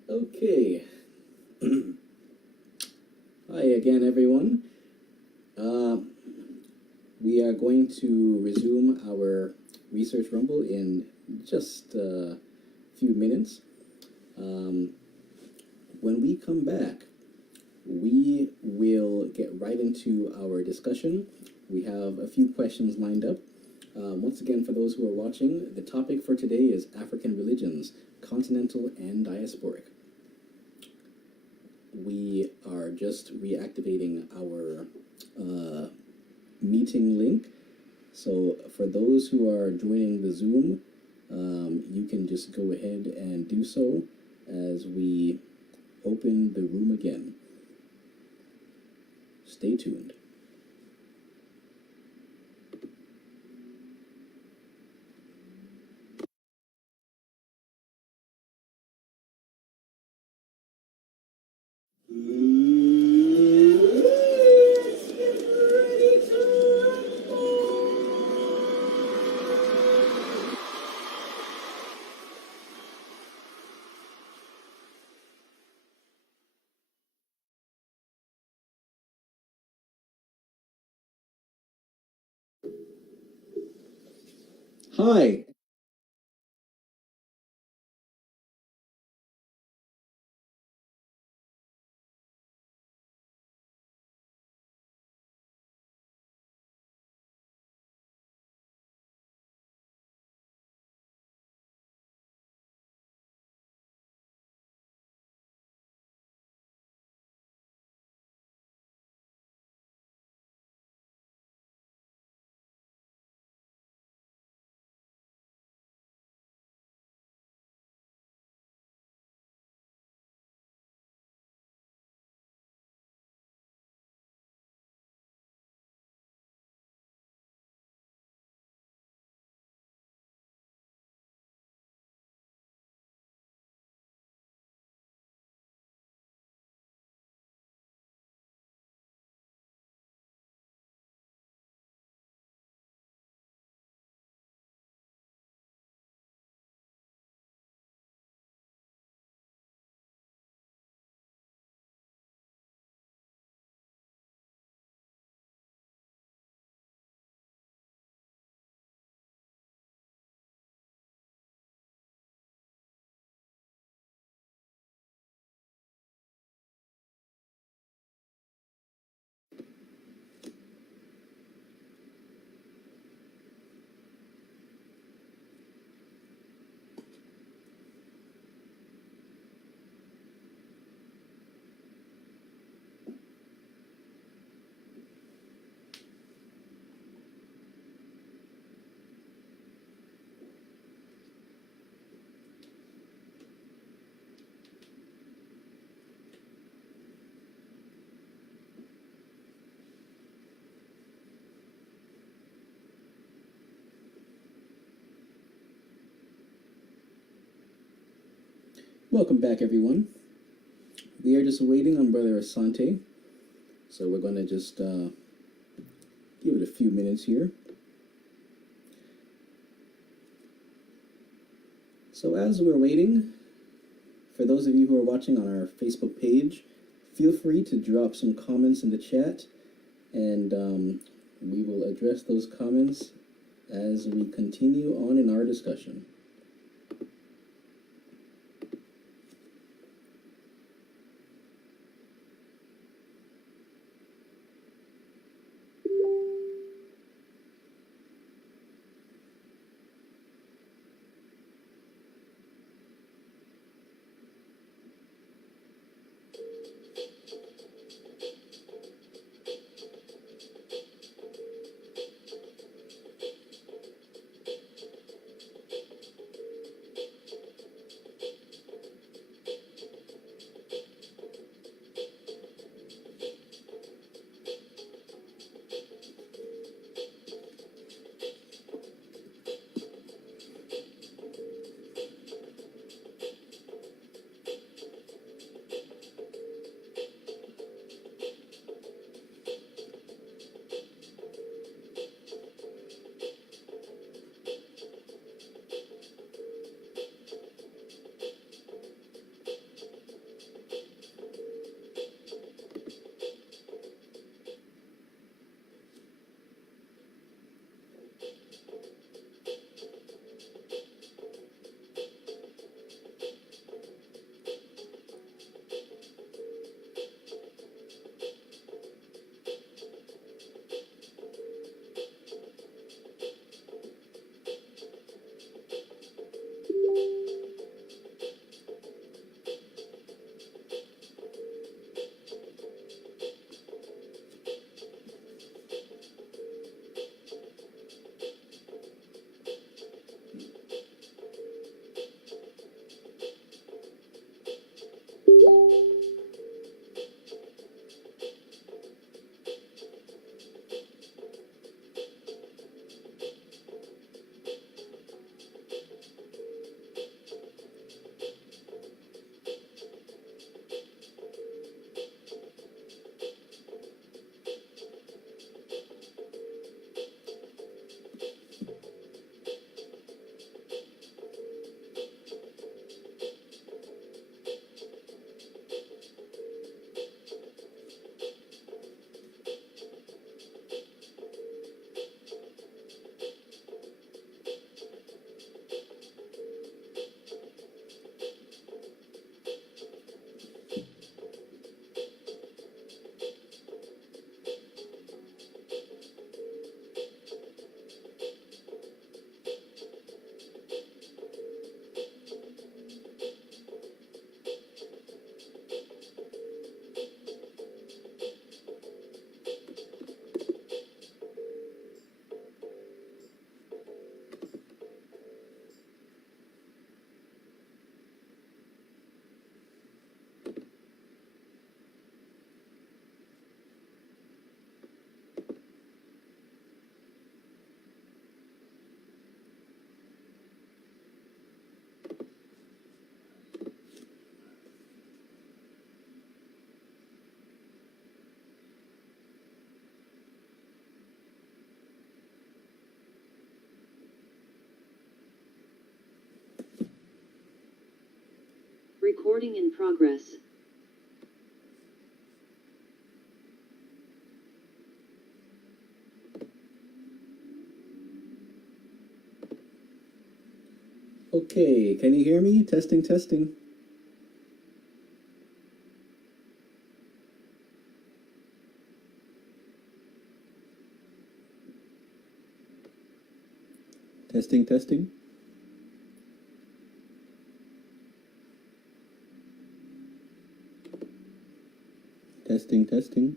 Okay. Hi again, everyone. We are going to resume our research rumble in just a few minutes. When we come back, we will get right into our discussion. We have a few questions lined up. Once again, for those who are watching, the topic for today is African religions, Continental and Diasporic. We are just reactivating our meeting link. So for those who are joining the Zoom, you can just go ahead and do so as we open the room again. Stay tuned. Hi. Welcome back, everyone. We are just waiting on Brother Asante, so we're going to just give it a few minutes here. So as we're waiting, for those of you who are watching on our Facebook page, feel free to drop some comments in the chat, and we will address those comments as we continue on in our discussion. Recording in progress. Okay, can you hear me? Testing, testing. Testing, testing. Testing, testing.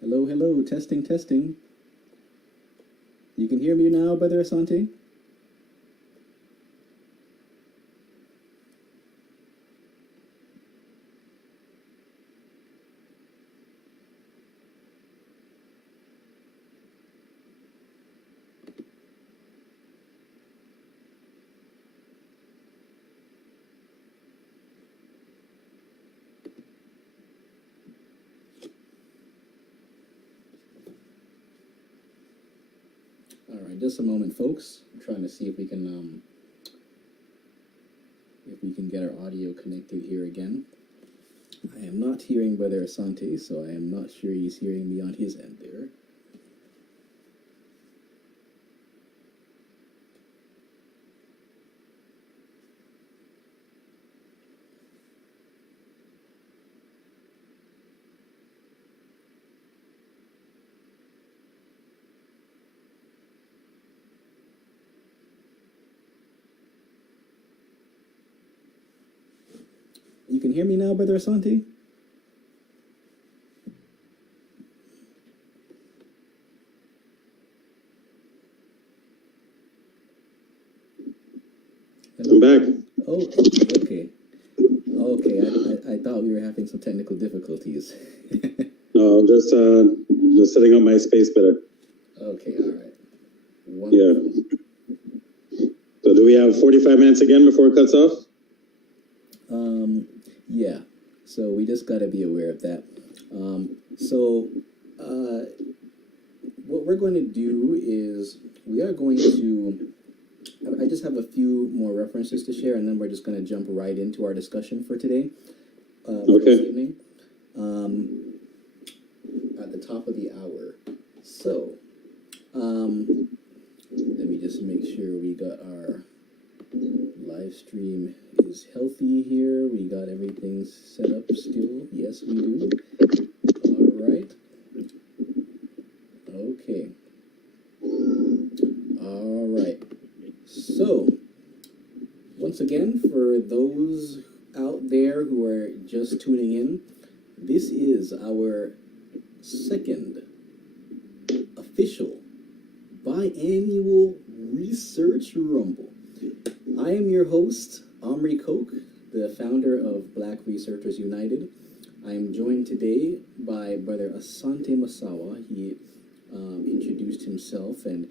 Hello, hello, testing, testing. You can hear me now, Brother Asante? All right, just a moment, folks. I'm trying to see if we can get our audio connected here again. I am not hearing Brother Asante, so I am not sure he's hearing me on his end there. You can hear me now, Brother Asante? I'm back. Oh, okay. Okay, I thought we were having some technical difficulties. No, just setting up my space better. Okay, all right. Yeah. So do we have 45 minutes again before it cuts off? Yeah. So we just got to be aware of that. What we're going to do is we are going to. I just have a few more references to share, and then we're just going to jump right into our discussion for today. For this evening. At the top of the hour. So, let me just make sure we got our live stream is healthy here. We got everything set up still. Yes, we do. All right. Okay. All right. So, once again, for those out there who are just tuning in, this is our second official biannual research rumble. I am your host, Omri Koch, the founder of Black Researchers United. I am joined today by Brother Asante Masawa. He introduced himself, and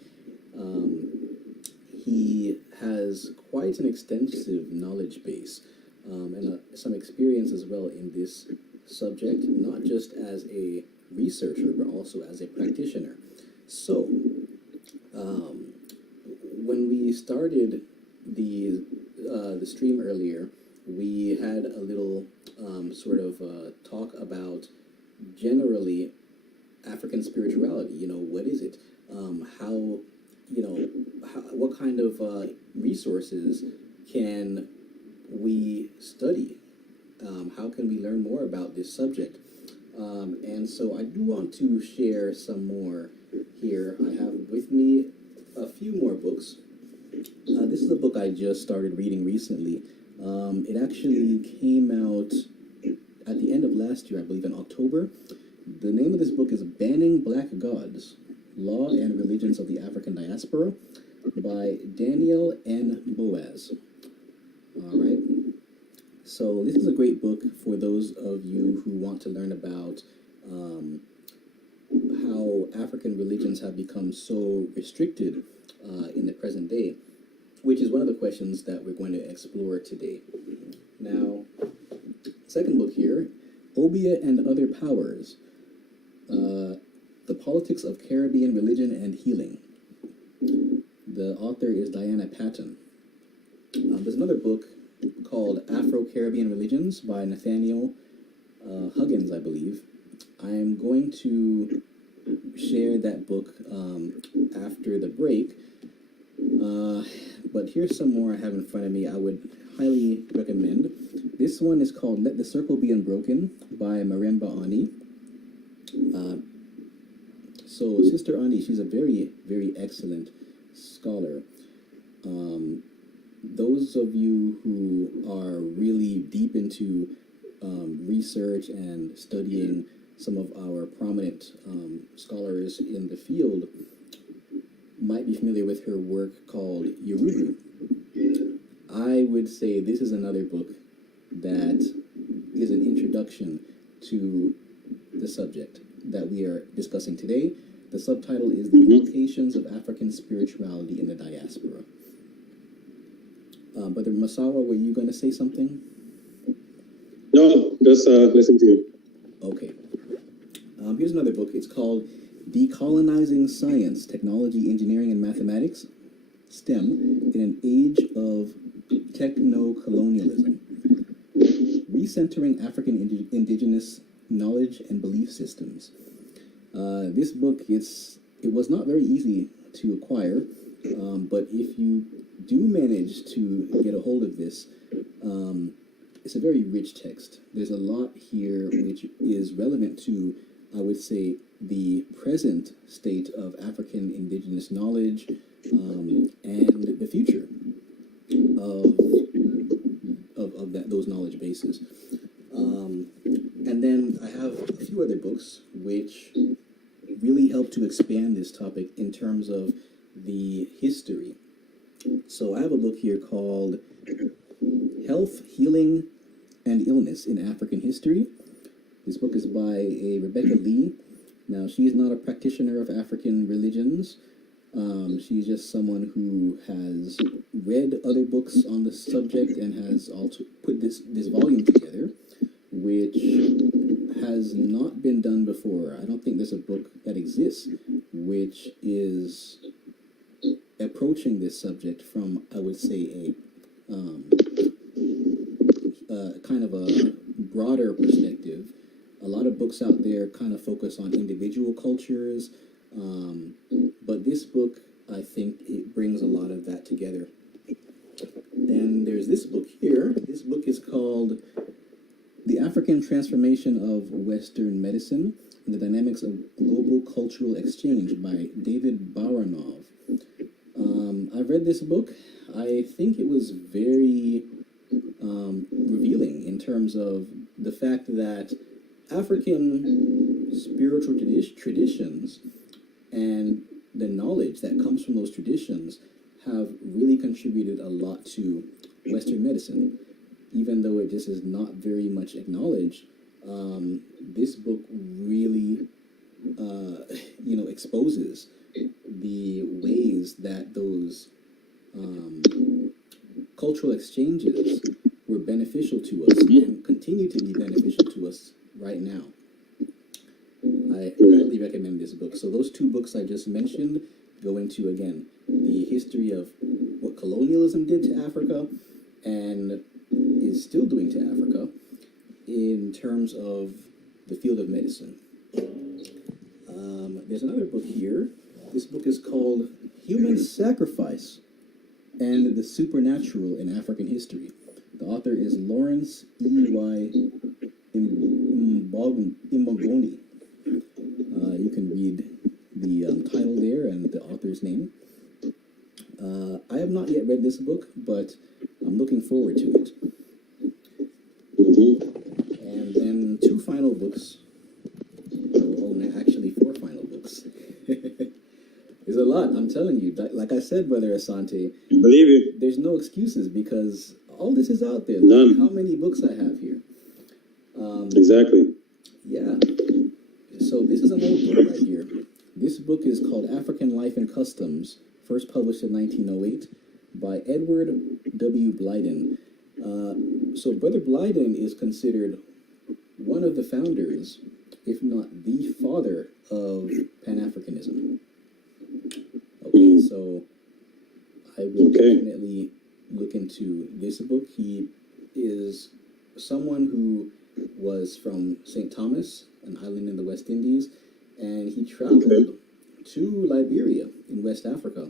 he has quite an extensive knowledge base and some experience as well in this subject, not just as a researcher, but also as a practitioner. So, when we started the stream earlier, we had a little talk about generally African spirituality. You know, what is it? What kind of resources can we study? How can we learn more about this subject? And so I do want to share some more here. I have with me a few more books. This is a book I just started reading recently. It actually came out at the end of last year, I believe in October. The name of this book is Banning Black Gods, Law and Religions of the African Diaspora by Daniel N. Boaz. All right. So this is a great book for those of you who want to learn about how African religions have become so restricted in the present day, which is one of the questions that we're going to explore today. Now, second book here, Obia and Other Powers, The Politics of Caribbean Religion and Healing. The author is Diana Patton. There's another book called Afro-Caribbean Religions by Nathaniel Huggins, I believe. I'm going to share that book after the break. But here's some more I have in front of me I would highly recommend. This one is called Let the Circle Be Unbroken by Maremba Ani. So Sister Ani, she's a very, very excellent scholar. Those of you who are really deep into research and studying some of our prominent scholars in the field might be familiar with her work called Yorubu. I would say this is another book that is an introduction to the subject that we are discussing today. The subtitle is The Implications of African Spirituality in the Diaspora. Brother Masawa, were you going to say something? No, just listen to you. Okay. Here's another book. It's called Decolonizing Science, Technology, Engineering, and Mathematics, STEM, in an Age of Techno-Colonialism. Recentering African Indigenous Knowledge and Belief Systems. This book, it was not very easy to acquire, but if you do manage to get a hold of this, it's a very rich text. There's a lot here which is relevant to, I would say, the present state of African indigenous knowledge and the future of those knowledge bases. And then I have a few other books which really help to expand this topic in terms of the history. So I have a book here called Health, Healing, and Illness in African History. This book is by a Rebecca Lee. Now, she is not a practitioner of African religions. She's just someone who has read other books on the subject and has also put this volume together, which has not been done before. I don't think there's a book that exists which is approaching this subject from, I would say, a kind of a broader perspective. A lot of books out there kind of focus on individual cultures, but this book, I think, it brings a lot of that together. Then there's this book here. This book is called The African Transformation of Western Medicine and the Dynamics of Global Cultural Exchange by David Baranov. I've read this book. I think it was very revealing in terms of the fact that African spiritual traditions and the knowledge that comes from those traditions have really contributed a lot to Western medicine. Even though it just is not very much acknowledged, this book really, exposes the ways that those cultural exchanges were beneficial to us and continue to be beneficial to us right now. I highly recommend this book. So those two books I just mentioned go into, again, the history of what colonialism did to Africa and is still doing to Africa in terms of the field of medicine. There's another book here. This book is called Human Sacrifice and the Supernatural in African History. The author is Lawrence E.Y. Imbogoni. You can read the title there and the author's name. I have not yet read this book, but I'm looking forward to it. And then two final books. Actually 4 final books. There's a lot, I'm telling you. Like I said, Brother Asante, Believe you. there's no excuses because all this is out there. None. Look how many books I have here. Exactly. Yeah. So this is an old book right here. This book is called African Life and Customs, first published in 1908 by Edward W. Blyden. So Brother Blyden is considered one of the founders, if not the father, of Pan-Africanism. Okay, so I will definitely look into this book. He is someone who was from St. Thomas, an island in the West Indies, and he traveled to Liberia in West Africa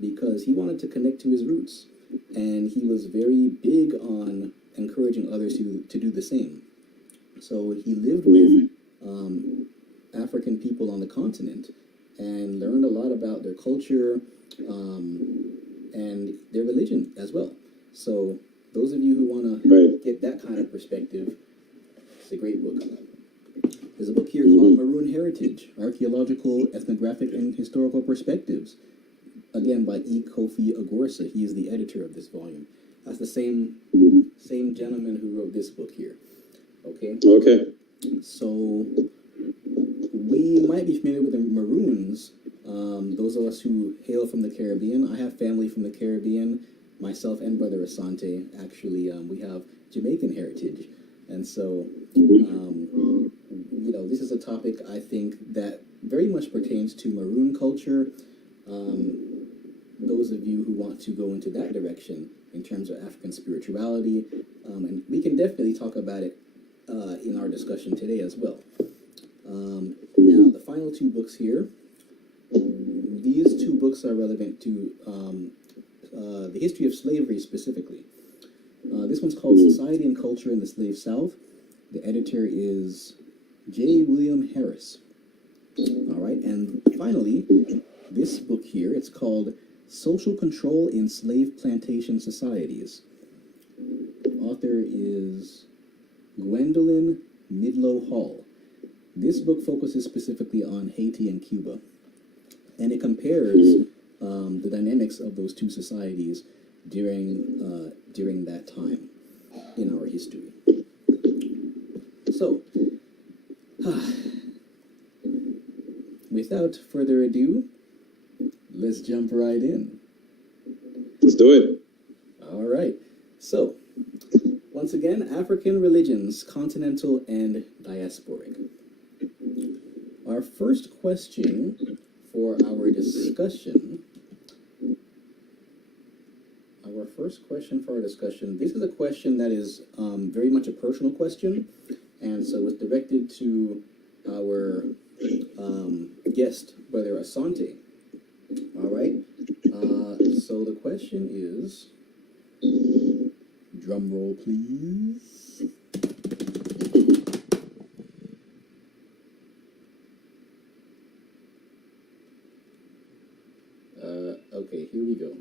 because he wanted to connect to his roots. And he was very big on encouraging others to do the same. So he lived with African people on the continent and learned a lot about their culture and their religion as well. So those of you who want to get that kind of perspective, it's a great book. There's a book here called Maroon Heritage, Archaeological, Ethnographic, and Historical Perspectives. Again, by E. Kofi Agorsa. He is the editor of this volume. That's the same gentleman who wrote this book here. Okay? Okay. So, we might be familiar with the Maroons. Those of us who hail from the Caribbean. I have family from the Caribbean. Myself and Brother Asante, actually, we have Jamaican heritage. And so, this is a topic I think that very much pertains to Maroon culture. Those of you who want to go into that direction in terms of African spirituality, and we can definitely talk about it in our discussion today as well. Now, the final two books here, these two books are relevant to the history of slavery specifically. This one's called Society and Culture in the Slave South. The editor is J. William Harris. All right, and finally, this book here, it's called Social Control in Slave Plantation Societies. Author is Gwendolyn Midlow Hall. This book focuses specifically on Haiti and Cuba, and it compares the dynamics of those two societies during that time in our history. So, without further ado, let's jump right in. Let's do it. All right. So, once again, African religions, continental and diasporic. Our first question for our discussion. This is a question that is very much a personal question, and so it's directed to our guest, Brother Asante. All right. So the question is, drum roll, please. Okay, here we go.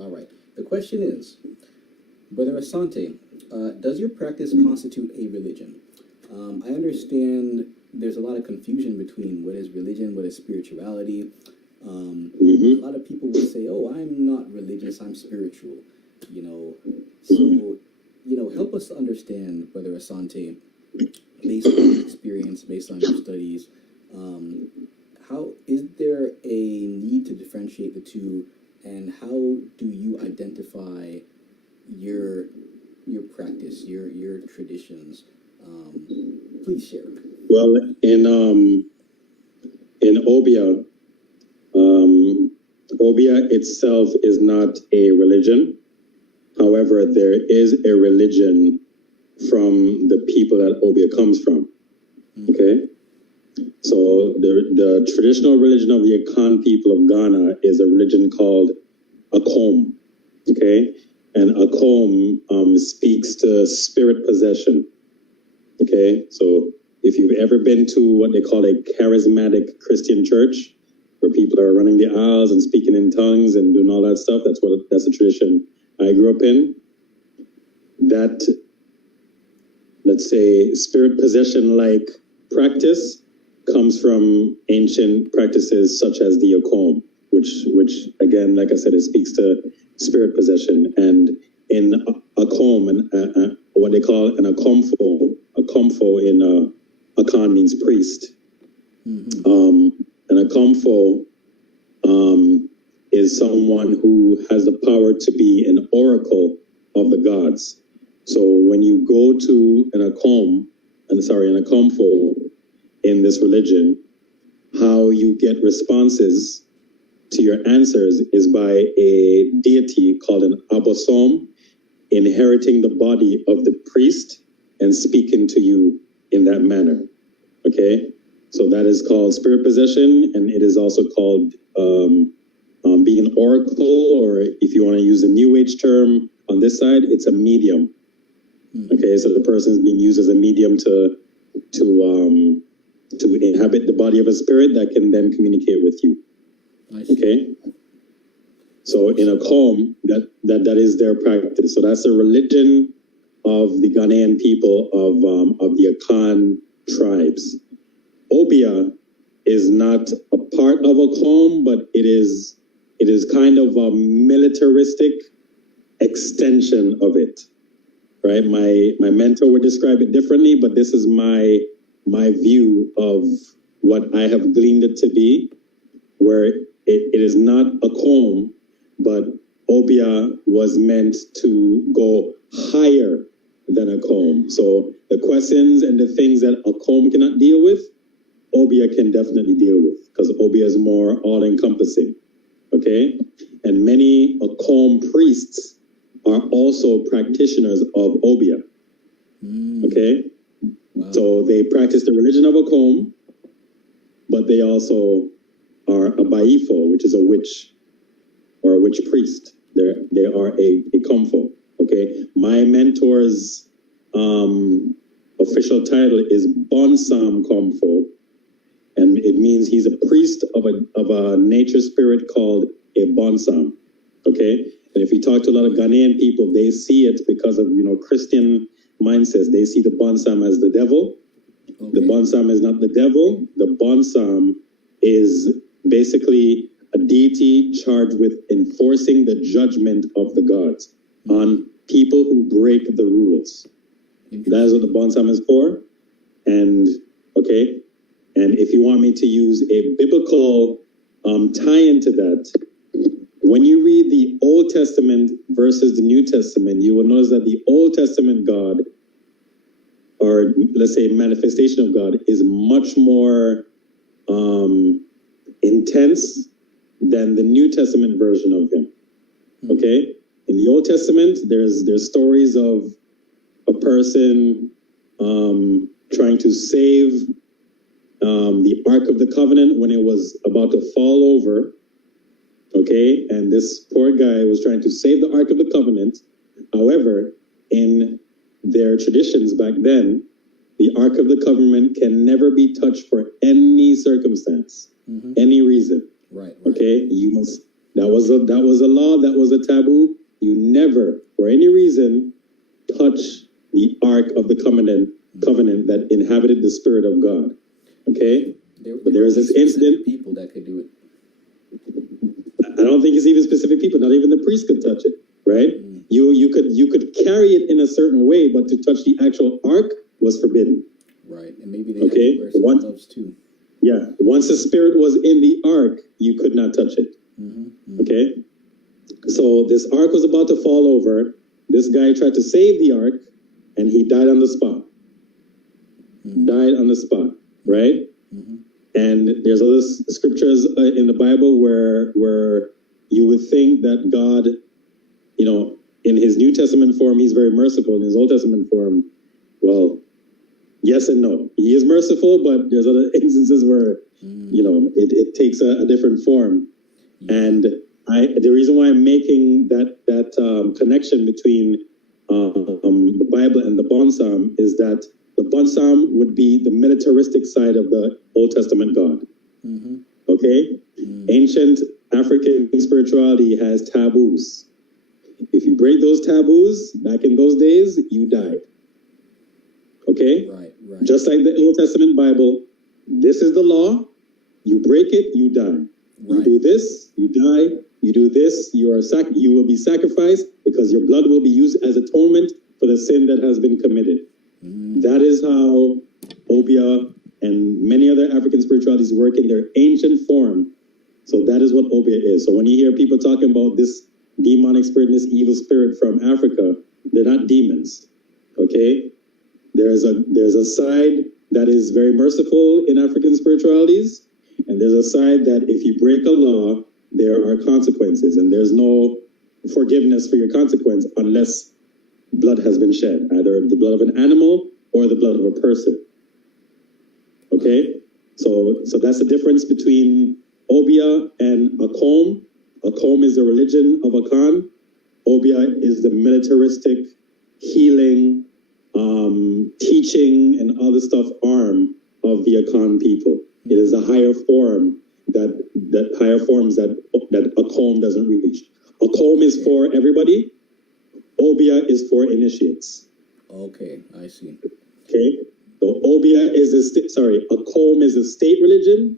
All right. The question is, Brother Asante, does your practice constitute a religion? I understand there's a lot of confusion between what is religion, what is spirituality. A lot of people will say, oh, I'm not religious, I'm spiritual. So, help us understand, Brother Asante, based on your experience, based on your studies, how is there a need to differentiate the two, and how do you identify your practice, your traditions? Please share. Well, in Obia, Obia itself is not a religion. However, there is a religion from the people that Obia comes from. Okay? So the traditional religion of the Akan people of Ghana is a religion called Akom. Okay? And Akom speaks to spirit possession. Okay? So if you've ever been to what they call a charismatic Christian church, where people are running the aisles and speaking in tongues and doing all that stuff, that's the tradition I grew up in. That, let's say, spirit possession-like practice comes from ancient practices such as the Akom, which again, like I said, it speaks to spirit possession. And in Akom, and what they call an Akomfo in Akan means priest. An Akomfo is someone who has the power to be an oracle of the gods. So when you go to an Akomfo in this religion, how you get responses to your answers is by a deity called an abosom inheriting the body of the priest and speaking to you in that manner. Okay? So that is called spirit possession, and it is also called being an oracle, or if you want to use a New Age term on this side, it's a medium. Okay, so the person is being used as a medium to inhabit the body of a spirit that can then communicate with you. Okay, so in a Akom, that is their practice. So that's the religion of the Ghanaian people of the Akan tribes. Obia is not a part of Akom, but it is kind of a militaristic extension of it. Right? My mentor would describe it differently, but this is my view of what I have gleaned it to be, where it is not Akom, but Obia was meant to go higher than Akom. So the questions and the things that Akom cannot deal with, Obia can definitely deal with, because Obia is more all-encompassing. Okay? And many Akom priests are also practitioners of Obia. Okay? Wow. So they practice the religion of Akom, but they also are a Baifo, which is a witch, or a witch priest. They are a Komfo. Okay? My mentor's official title is Bonsam Komfo, and it means he's a priest of a nature spirit called a Bonsam. Okay? And if you talk to a lot of Ghanaian people, they see it because of, Christian mindsets. They see the Bonsam as the devil. Okay. The Bonsam is not the devil. The Bonsam is basically a deity charged with enforcing the judgment of the gods on people who break the rules. That is what the Bonsam is for. And, okay, and if you want me to use a biblical tie-in to that, when you read the Old Testament versus the New Testament, you will notice that the Old Testament God, or let's say manifestation of God, is much more intense than the New Testament version of him. Okay? In the Old Testament, there's stories of a person trying to save the Ark of the Covenant when it was about to fall over. Okay, and this poor guy was trying to save the Ark of the Covenant. However, in their traditions back then, the Ark of the Covenant can never be touched for any circumstance, any reason. Right. Okay, you must. That was a law. That was a taboo. You never, for any reason, touch the Ark of the Covenant that inhabited the Spirit of God. Okay, but there was this incident. People that could do it. I don't think it's even specific people. Not even the priest could touch it, right? You could carry it in a certain way, but to touch the actual ark was forbidden. Right, and maybe they had to wear some gloves too. Yeah, once the spirit was in the ark, you could not touch it. Okay, so this ark was about to fall over. This guy tried to save the ark, and he died on the spot. Died on the spot, right? And there's other scriptures in the Bible where you would think that God, in his New Testament form, he's very merciful. In his Old Testament form, well, yes and no. He is merciful, but there's other instances where, it takes a different form. And the reason why I'm making that connection between the Bible and the Bonsam is that the Bonsam would be the militaristic side of the Old Testament God. Okay? Ancient African spirituality has taboos. If you break those taboos, back in those days, you died. Okay? Right. Just like the Old Testament Bible, this is the law. You break it, you die. You Right. do this, you die. You do this, you will be sacrificed because your blood will be used as atonement for the sin that has been committed. That is how Obia and many other African spiritualities work in their ancient form. So that is what Obia is. So when you hear people talking about this demonic spirit, this evil spirit from Africa, they're not demons. Okay? There's a side that is very merciful in African spiritualities, and there's a side that if you break a law, there are consequences, and there's no forgiveness for your consequence unless blood has been shed, either the blood of an animal or the blood of a person. Okay? So that's the difference between Obia and Akom. Akom is the religion of Akan. Obia is the militaristic, healing, teaching, and other stuff arm of the Akan people. It is a higher form that higher forms that Akom doesn't reach. Akom is for everybody. Obia is for initiates. Okay, I see. Okay, so Obia is Akom is a state religion.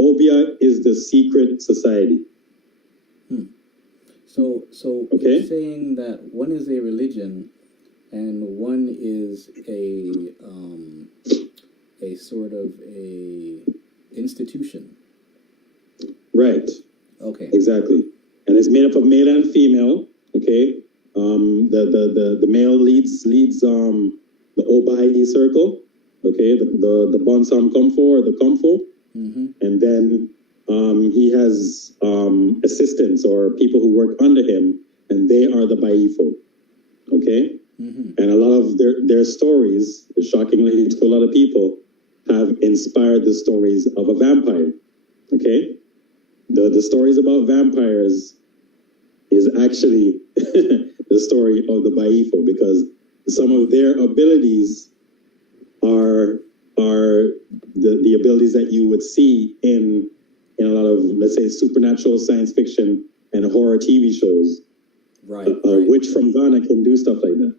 Obia is the secret society. So Okay. you're saying that one is a religion and one is a sort of a institution. Right. Okay. Exactly. And it's made up of male and female. Okay. The male leads the Obai circle. Okay. The Bonsam Komfo or the Komfo. Mm-hmm. And then he has assistants or people who work under him, and they are the Baifo. Okay? Mm-hmm. And a lot of their stories, shockingly to a lot of people, have inspired the stories of a vampire. Okay? The stories about vampires is actually the story of the Baifo, because some of their abilities are the abilities that you would see in a lot of, let's say, supernatural science fiction and horror TV shows. Right. A witch from Ghana can do stuff like that.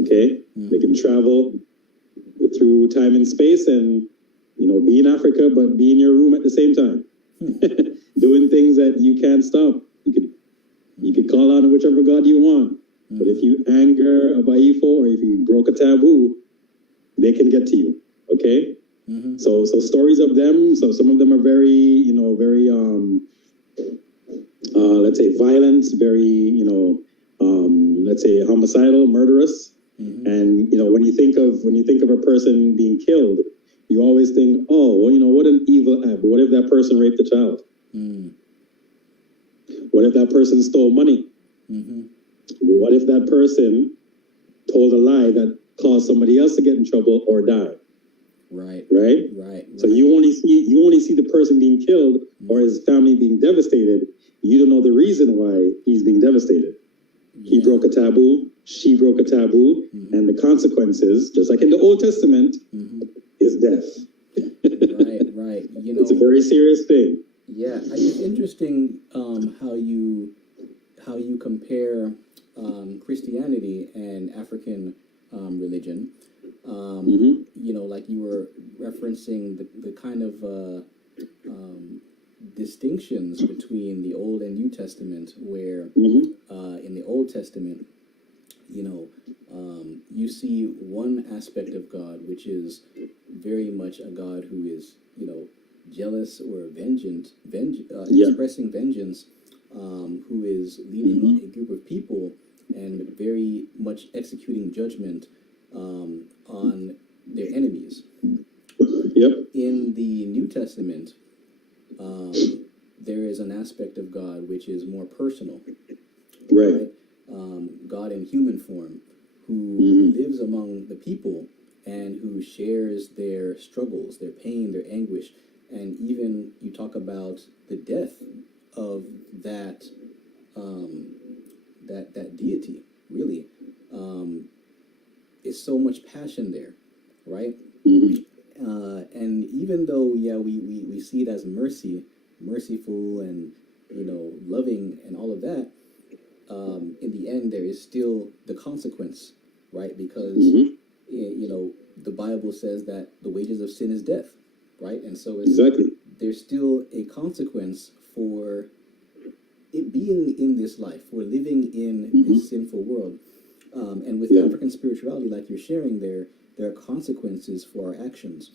Okay? They can travel through time and space and, be in Africa, but be in your room at the same time. Doing things that you can't stop. You could call on whichever god you want. But if you anger a Baifo or if you broke a taboo, they can get to you. Okay? Mm-hmm. So stories of them, so some of them are very, very let's say violent, very, let's say homicidal, murderous. Mm-hmm. And when you think of a person being killed, you always think, oh, well, what an evil act. But what if that person raped a child? What if that person stole money? Mm-hmm. What if that person told a lie that caused somebody else to get in trouble or die? Right. So you only see the person being killed or his family being devastated. You don't know the reason why he's being devastated. He broke a taboo, she broke a taboo, and the consequences, just like in the Old Testament, is death. Right. It's a very serious thing. Yeah, it's interesting how you compare Christianity and African religion. Like you were referencing the kind of distinctions between the Old and New Testament, where in the Old Testament, you see one aspect of God, which is very much a God who is, jealous or expressing vengeance, who is leading a group of people and very much executing judgment on their enemies. Yep. In the New Testament, there is an aspect of God which is more personal. Right. God in human form, who lives among the people and who shares their struggles, their pain, their anguish. And even you talk about the death of that that deity, really. Is so much passion there, right? And even though, we see it as merciful and, loving and all of that, in the end, there is still the consequence, right? Because, the Bible says that the wages of sin is death. right? And so Exactly. there's still a consequence for it being in this life, for living in this sinful world. And with African spirituality, like you're sharing there are consequences for our actions.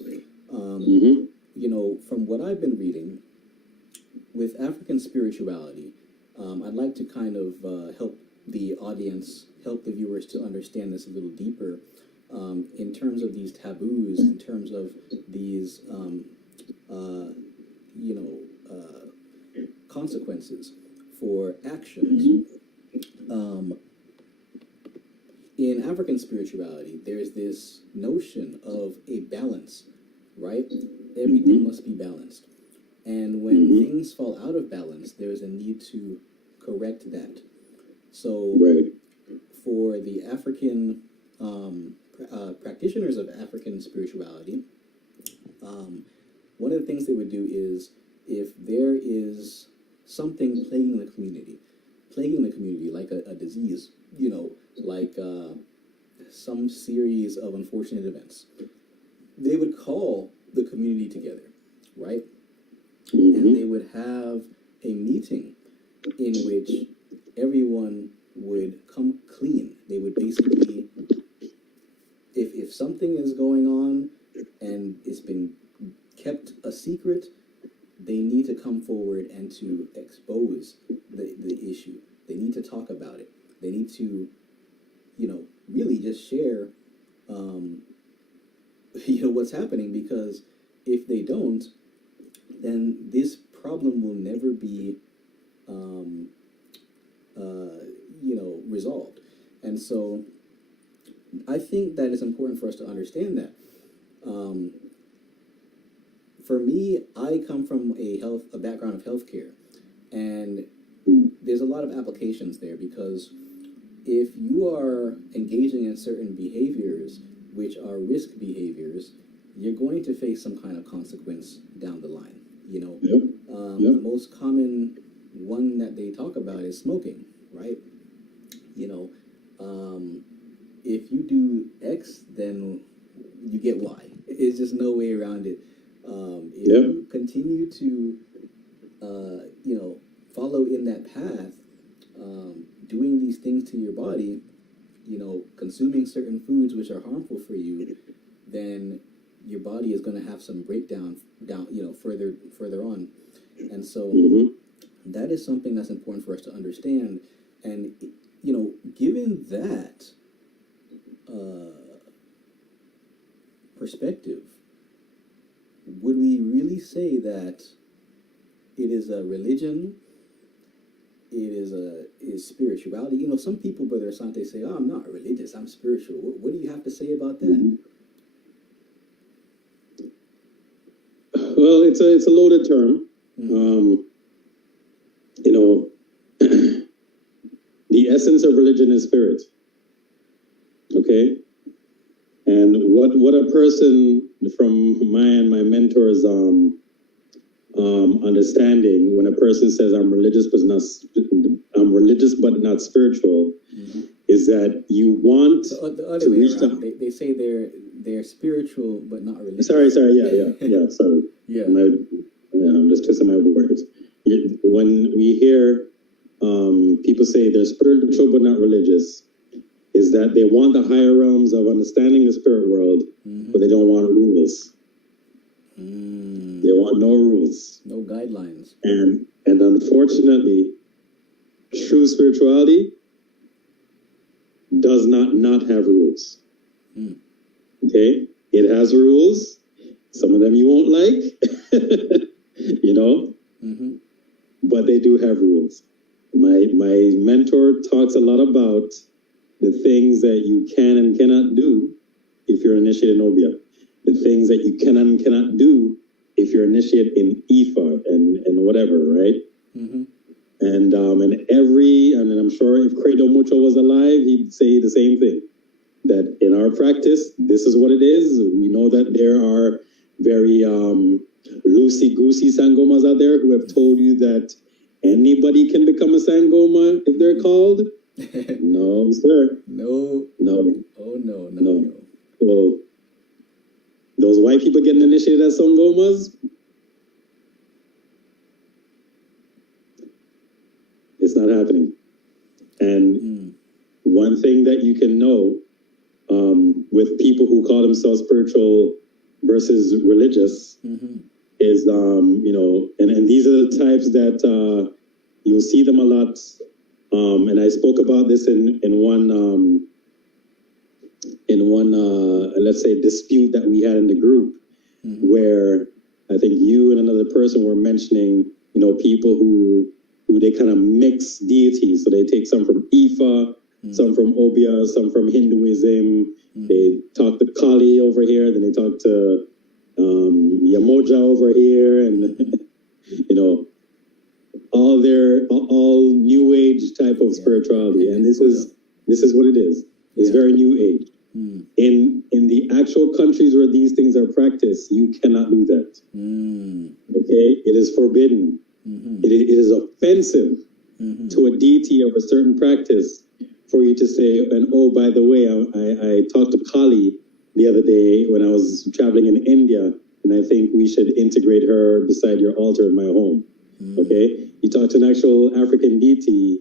From what I've been reading, with African spirituality, I'd like to kind of help the audience, help the viewers to understand this a little deeper in terms of these taboos, in terms of these, consequences for actions. In African spirituality, there's this notion of a balance, right? Everything must be balanced. And when things fall out of balance, there's a need to correct that. So, for the African practitioners of African spirituality, one of the things they would do is if there is something plaguing the community like a disease, like some series of unfortunate events, they would call the community together, right? And they would have a meeting in which everyone would come clean. They would basically, if something is going on and it's been kept a secret, they need to come forward and to expose the issue. They need to talk about it. They need to, really just share, what's happening, because if they don't, then this problem will never be, resolved. And so I think that it's important for us to understand that. For me, I come from a background of healthcare, and there's a lot of applications there, because if you are engaging in certain behaviors which are risk behaviors, you're going to face some kind of consequence down the line. The most common one that they talk about is smoking, right? If you do X, then you get Y. It's just no way around it. If you continue to, follow in that path, doing these things to your body, consuming certain foods which are harmful for you, then your body is going to have some breakdown further on. And so that is something that's important for us to understand. And, given that perspective, would we really say that it is a religion? It is spirituality? Some people, Brother Asante, say, "Oh, I'm not religious. I'm spiritual." What do you have to say about that? Well, it's a loaded term. The essence of religion is spirit. Okay, and what a person from my mentor's understanding, when a person says I'm religious but not spiritual, is that you want the other to way reach around. They say they're spiritual but not religious. Sorry, sorry, sorry. Yeah. I'm just twisting my words. When we hear people say they're spiritual but not religious, is that they want the higher realms of understanding the spirit world, but they don't want rules. They want no rules, no guidelines, and unfortunately, true spirituality does not have rules. Okay, it has rules. Some of them you won't like, but they do have rules. My mentor talks a lot about the things that you can and cannot do if you're initiated in Obia, the things that you can and cannot do if you're initiated in Ifa and whatever, right? And I'm sure if Credo Mucho was alive, he'd say the same thing. That in our practice, this is what it is. We know that there are very loosey-goosey sangomas out there who have told you that anybody can become a sangoma if they're called. No, sir. No. No. Oh, no. Well, those white people getting initiated as Sangomas, it's not happening. And one thing that you can know with people who call themselves spiritual versus religious is, and these are the types that you'll see them a lot. And I spoke about this in one let's say dispute that we had in the group, where I think you and another person were mentioning, people who they kind of mix deities. So they take some from Ifa, some from Obia, some from Hinduism. They talk to Kali over here, then they talk to Yamoja over here, and all new age type of spirituality. And this is what it is. It's very new age. In the actual countries where these things are practiced, you cannot do that. Okay, it is forbidden. It is offensive to a deity of a certain practice for you to say, and oh, by the way, I talked to Kali the other day when I was traveling in India, and I think we should integrate her beside your altar in my home. Okay, you talk to an actual African deity,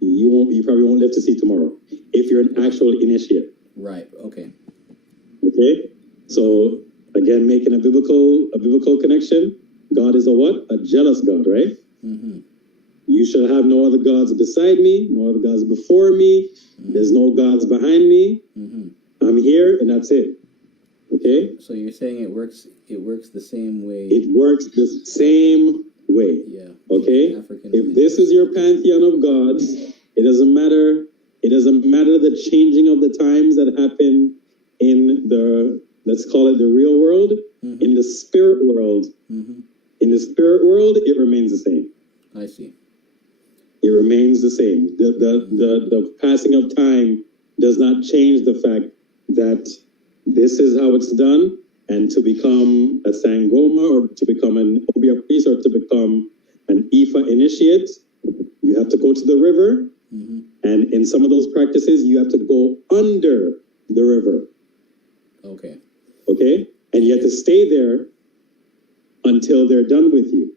you probably won't live to see tomorrow if you're an actual initiate. Right. Okay. Okay. So again, making a biblical connection. God is a what? A jealous God, right? You shall have no other gods beside me, no other gods before me. There's no gods behind me. I'm here, and that's it. Okay. So you're saying it works the same way. It works the same way. Yeah. Okay. African If this is your pantheon of gods, it doesn't matter. It doesn't matter the changing of the times that happen in the, let's call it the real world, in the spirit world. In the spirit world, it remains the same. I see. It remains the same. The passing of time does not change the fact that this is how it's done, and to become a Sangoma or to become an Obia priest or to become an Ifa initiate, you have to go to the river, and in some of those practices, you have to go under the river. Okay. Okay? And you have to stay there until they're done with you.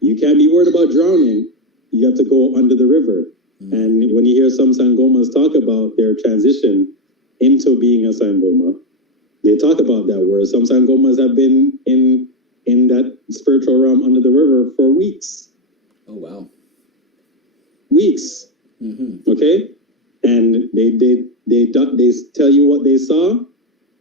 You can't be worried about drowning. You have to go under the river. And when you hear some Sangomas talk about their transition into being a Sangoma, they talk about that, where some Sangomas have been in that spiritual realm under the river for weeks. Oh, wow. Weeks. Okay? And they tell you what they saw,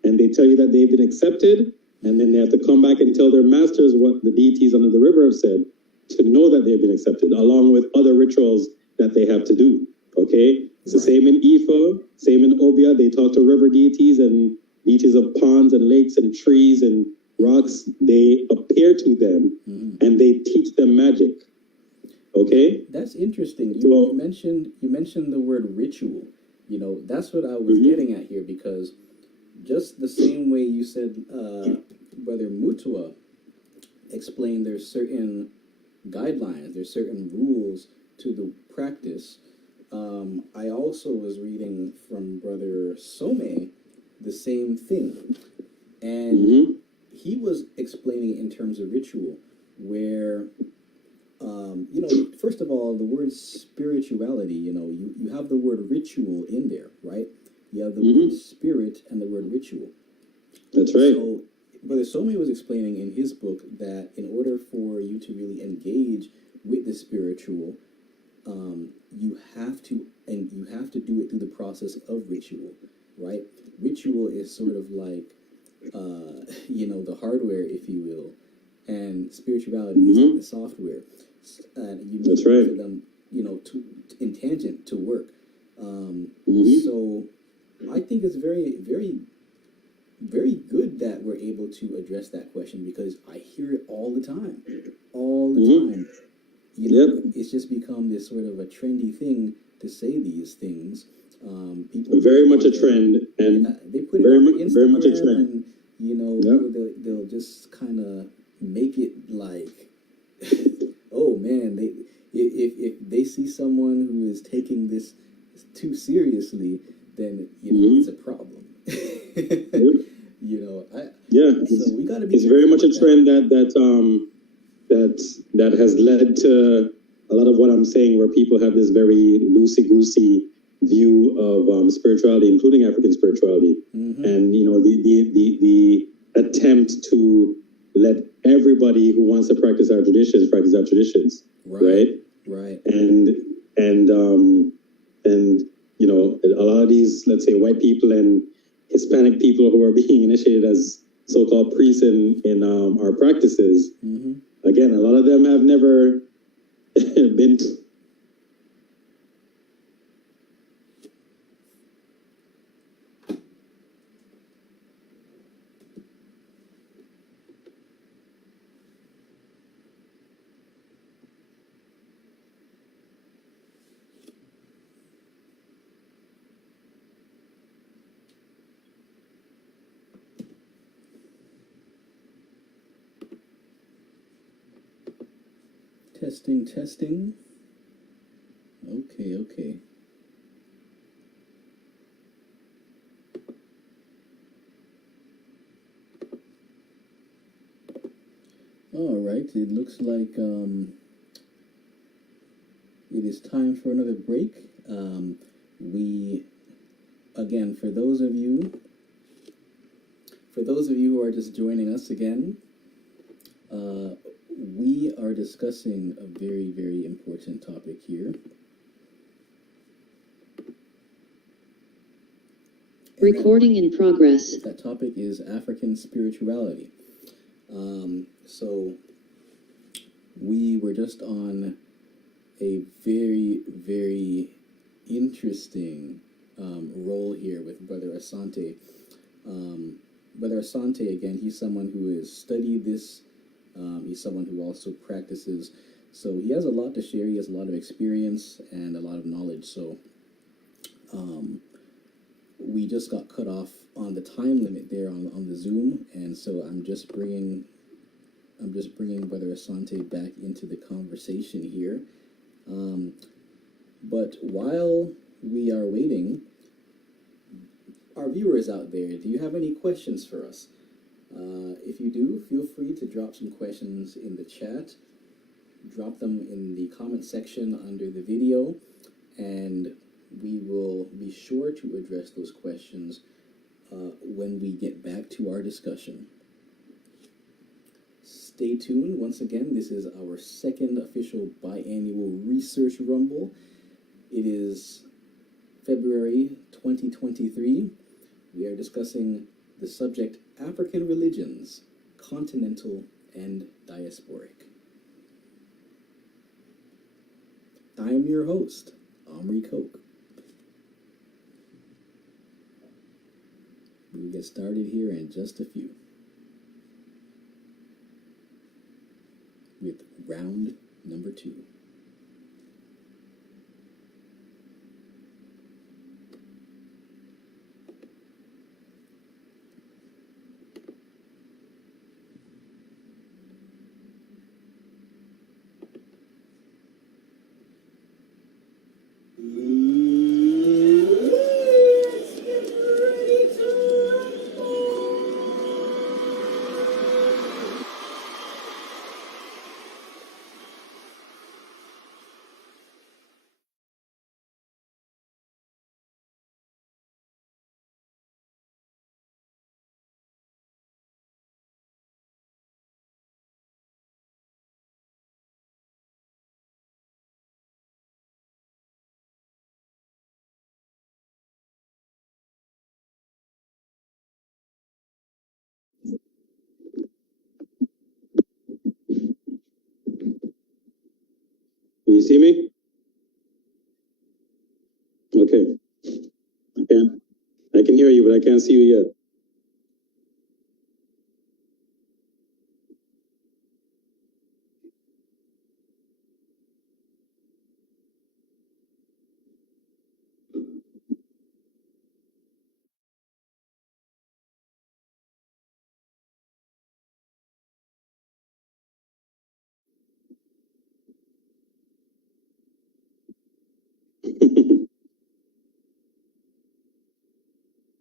and they tell you that they've been accepted, and then they have to come back and tell their masters what the deities under the river have said to know that they've been accepted, along with other rituals that they have to do. Okay? It's the same in Ifa, same in Obia. They talk to river deities and deities of ponds and lakes and trees and rocks. They appear to them and they teach them magic. Okay? That's interesting. You mentioned the word ritual. That's what I was getting at here, because just the same way you said, Brother Mutua explained there's certain guidelines, there's certain rules to the practice. I also was reading from Brother Some the same thing. And he was explaining in terms of ritual, where, first of all, the word spirituality, you have the word ritual in there, right? You have the word spirit and the word ritual. That's right. So Brother Some was explaining in his book that in order for you to really engage with the spiritual, you have to do it through the process of ritual, right? Ritual is sort of like, the hardware, if you will, and spirituality is like the software. And you need for them, in tangent to work. So I think it's very, very, very good that we're able to address that question, because I hear it all the time. It's just become this sort of a trendy thing to say these things. People very much a trend, and they put it on Instagram, very much a trend. And they'll just kind of make it like, oh man, if they see someone who is taking this too seriously, then it's a problem. Yeah, So we got to be. it's very much a trend that has led to a lot of what I'm saying, where people have this very loosey-goosey view of spirituality, including African spirituality, and the attempt to let everybody who wants to practice our traditions, right? And a lot of these, let's say, white people and Hispanic people who are being initiated as so-called priests in our practices. Again, a lot of them have never been. Testing. Okay. All right, it looks like it is time for another break. Again, for those of you who are just joining us again, we are discussing a very, very important topic here. Recording in progress. That topic is African spirituality. So we were just on a very, very interesting role here with Brother Asante. Brother Asante, again, he's someone who has studied this. He's someone who also practices. So he has a lot to share. He has a lot of experience and a lot of knowledge. So we just got cut off on the time limit there on the Zoom, and so I'm just bringing Brother Asante back into the conversation here. But while we are waiting, our viewers out there, do you have any questions for us? If you do, feel free to drop some questions in the chat. Drop them in the comment section under the video, and we will be sure to address those questions when we get back to our discussion. Stay tuned. Once again, this is our second official biannual research rumble. It is February 2023. We are discussing the subject African religions, Continental and Diasporic. I am your host, Omri Koch. We'll get started here in just a few with round number 2. You see me? Okay. I can hear you, but I can't see you yet.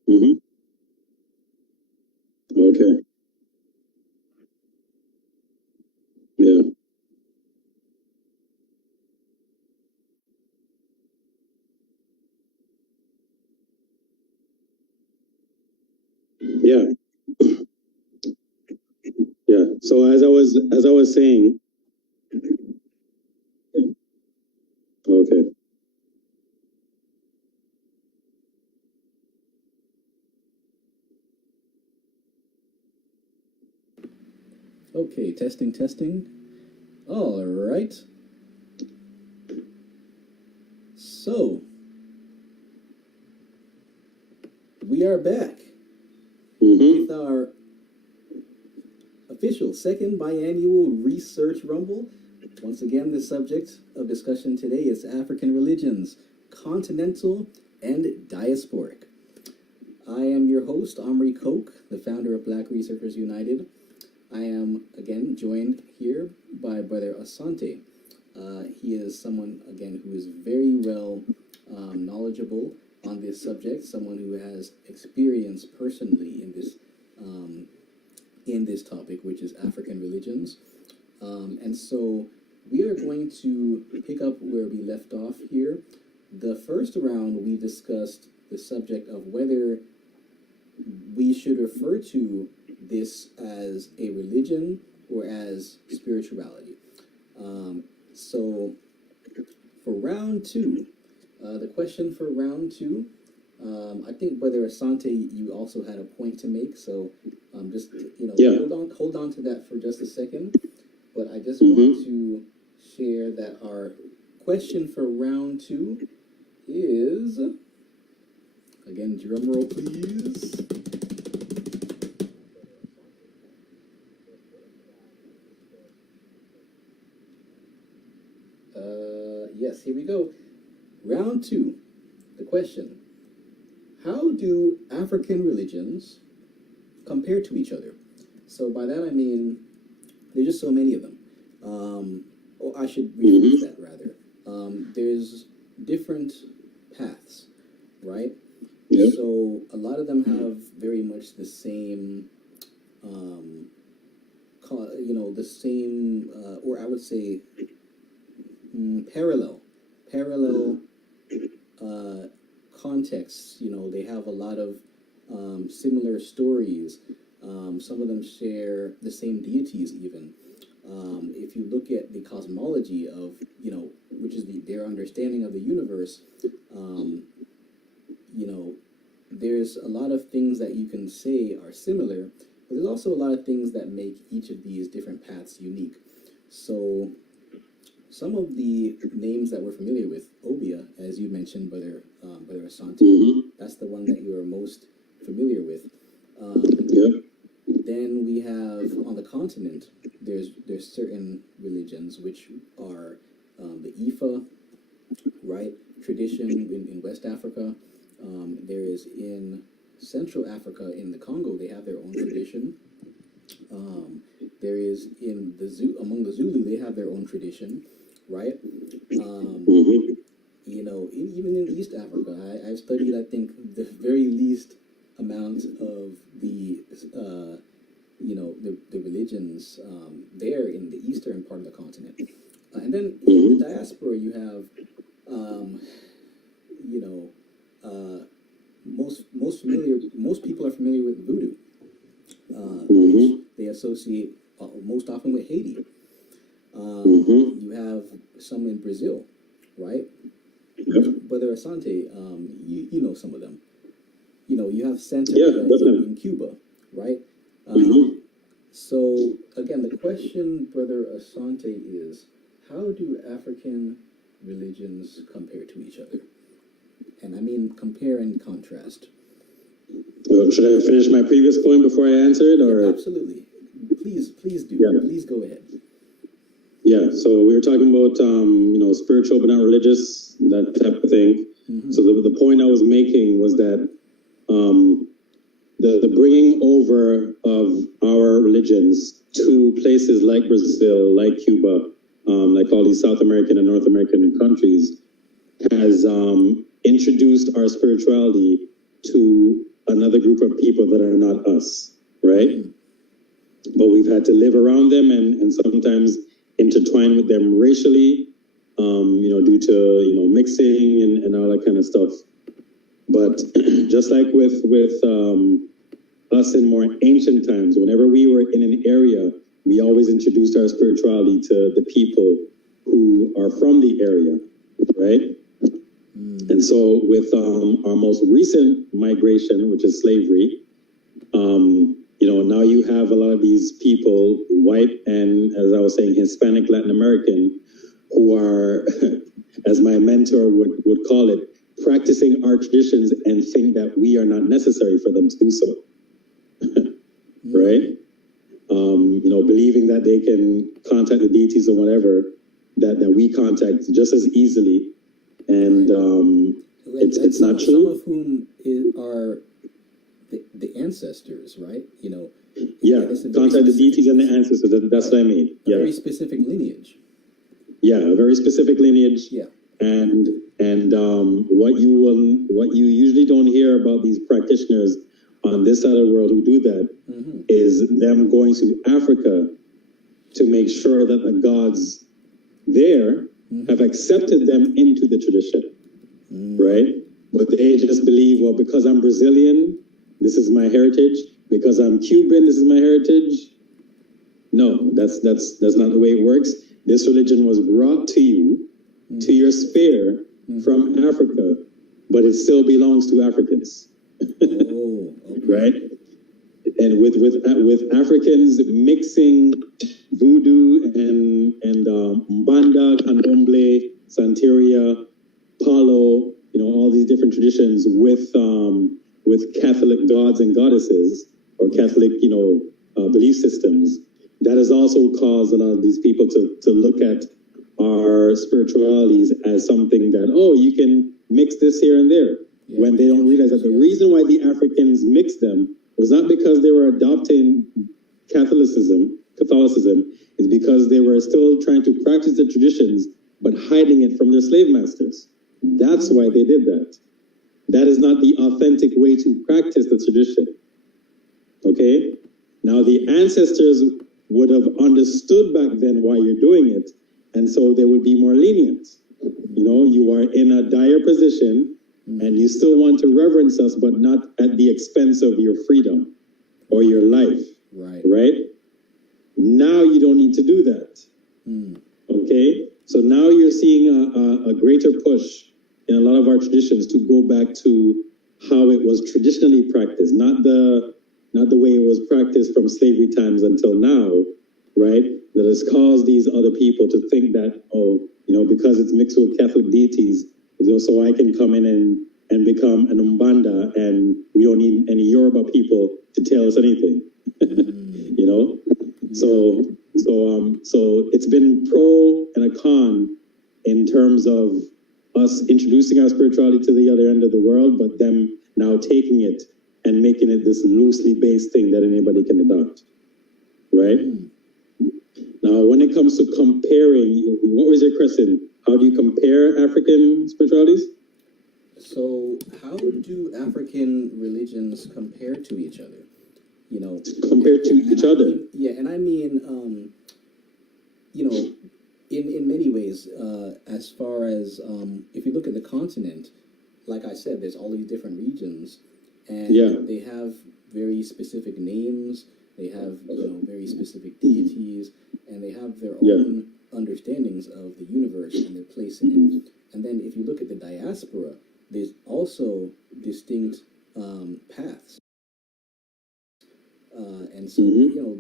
Mm-hmm. Okay. Yeah. Yeah. Yeah. So as I was saying, okay. Okay, testing, testing. All right. So, we are back with our official second biannual research rumble. Once again, the subject of discussion today is African religions, continental and diasporic. I am your host, Omri Koch, the founder of Black Researchers United. I am again joined here by Brother Asante. He is someone, again, who is very well knowledgeable on this subject, someone who has experience personally in this topic, which is African religions. And so we are going to pick up where we left off here. The first round, we discussed the subject of whether we should refer to this as a religion or as spirituality. So for round two, the question for round two, I think Brother Asante, you also had a point to make. So just hold on to that for just a second. But I just want to share that our question for round two is, again, drum roll please. Yes, here we go. Round two. The question: how do African religions compare to each other? So by that I mean there's just so many of them. Or I should rephrase that rather. There's different paths, right? Yep. So a lot of them have very much the same, the same, or I would say parallel contexts. They have a lot of similar stories. Some of them share the same deities even. If you look at the cosmology of, which is their understanding of the universe, there's a lot of things that you can say are similar, but there's also a lot of things that make each of these different paths unique. So some of the names that we're familiar with, Obia, as you mentioned, Brother Asante, that's the one that you are most familiar with. Then we have on the continent, there's certain religions which are the Ifa, right? Tradition in West Africa. There is in Central Africa, in the Congo, they have their own tradition. There is in among the Zulu, they have their own tradition, right? Even in East Africa, I've studied, I think, the very least amount of the religions there in the eastern part of the continent. And then in the diaspora, you have, most people are familiar with voodoo, which they associate most often with Haiti. You have some in Brazil, right? Brother Asante, you know some of them. You have Santa in Cuba, right? So again, the question, Brother Asante, is how do African religions compare to each other? And I mean compare and contrast. Should I finish my previous point before I answer it, or? Yeah, absolutely. Please do. Yeah. Please go ahead. Yeah. So we were talking about spiritual but not religious, that type of thing. So the point I was making was that the bringing over of our religions to places like Brazil, like Cuba, like all these South American and North American countries, has introduced our spirituality to another group of people that are not us. right? But we've had to live around them and sometimes intertwine with them racially, due to, mixing and all that kind of stuff. But just like with us in more ancient times, whenever we were in an area, we always introduced our spirituality to the people who are from the area, right? And so with our most recent migration, which is slavery, now you have a lot of these people, white and, as I was saying, Hispanic, Latin American, who are, as my mentor would call it, practicing our traditions and think that we are not necessary for them to do so. Right? Believing that they can contact the deities or whatever that we contact just as easily. And it's not true. Some of whom are the ancestors, right? Yeah, contact the deities and the ancestors. That's what I mean. A very specific lineage. Yeah, a very specific lineage. Yeah. And what you usually don't hear about these practitioners on this side of the world who do that is them going to Africa to make sure that the gods there have accepted them into the tradition, right? But they just believe, well, because I'm Brazilian, this is my heritage. Because I'm Cuban, this is my heritage. No, that's not the way it works. This religion was brought to you, to your sphere from Africa, but it still belongs to Africans. Right? And with Africans mixing voodoo and Mbanda, Candomblé, Santeria, Palo, all these different traditions with Catholic gods and goddesses or Catholic, belief systems, that has also caused a lot of these people to look at our spiritualities as something that, you can mix this here and there, when they don't realize that the reason why the Africans mixed them was not because they were adopting Catholicism, is because they were still trying to practice the traditions, but hiding it from their slave masters. That's why they did that. That is not the authentic way to practice the tradition. Okay? Now, the ancestors would have understood back then why you're doing it, and so they would be more lenient. You are in a dire position, and you still want to reverence us, but not at the expense of your freedom or your life. Right? Now you don't need to do that. Okay? So now you're seeing a greater push in a lot of our traditions to go back to how it was traditionally practiced, not the way it was practiced from slavery times until now, right? That has caused these other people to think that, because it's mixed with Catholic deities, so I can come in and become an Umbanda, and we don't need any Yoruba people to tell us anything, So it's been pro and a con in terms of us introducing our spirituality to the other end of the world, but them now taking it and making it this loosely based thing that anybody can adopt, right? Now, when it comes to comparing, what was your question? How do you compare African spiritualities? So, how do African religions compare to each other? Compared to each other? And I mean, in many ways, as far as if you look at the continent, like I said, there's all these different regions, and they have very specific names. They have very specific deities, and they have their own understandings of the universe and their place in it. And then if you look at the diaspora, there's also distinct paths. And so,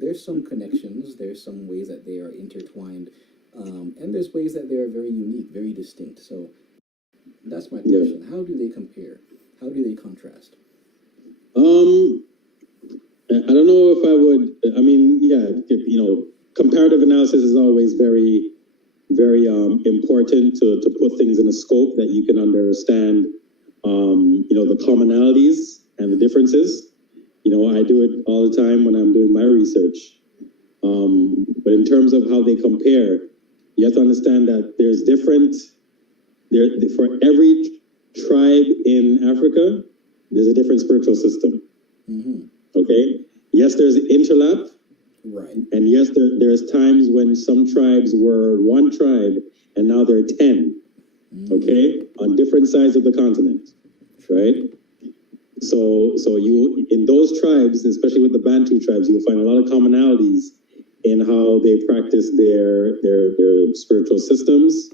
there's some connections, there's some ways that they are intertwined, and there's ways that they are very unique, very distinct. So that's my question. How do they compare? How do they contrast? I don't know if I would, comparative analysis is always very, very important to put things in a scope that you can understand, the commonalities and the differences. I do it all the time when I'm doing my research. But in terms of how they compare, you have to understand that there's for every tribe in Africa, there's a different spiritual system. Okay? Yes, there's interlap, Right. and yes, there's times when some tribes were one tribe, and now they're 10, okay, on different sides of the continent, right? So you, in those tribes, especially with the Bantu tribes, you'll find a lot of commonalities in how they practice their spiritual systems,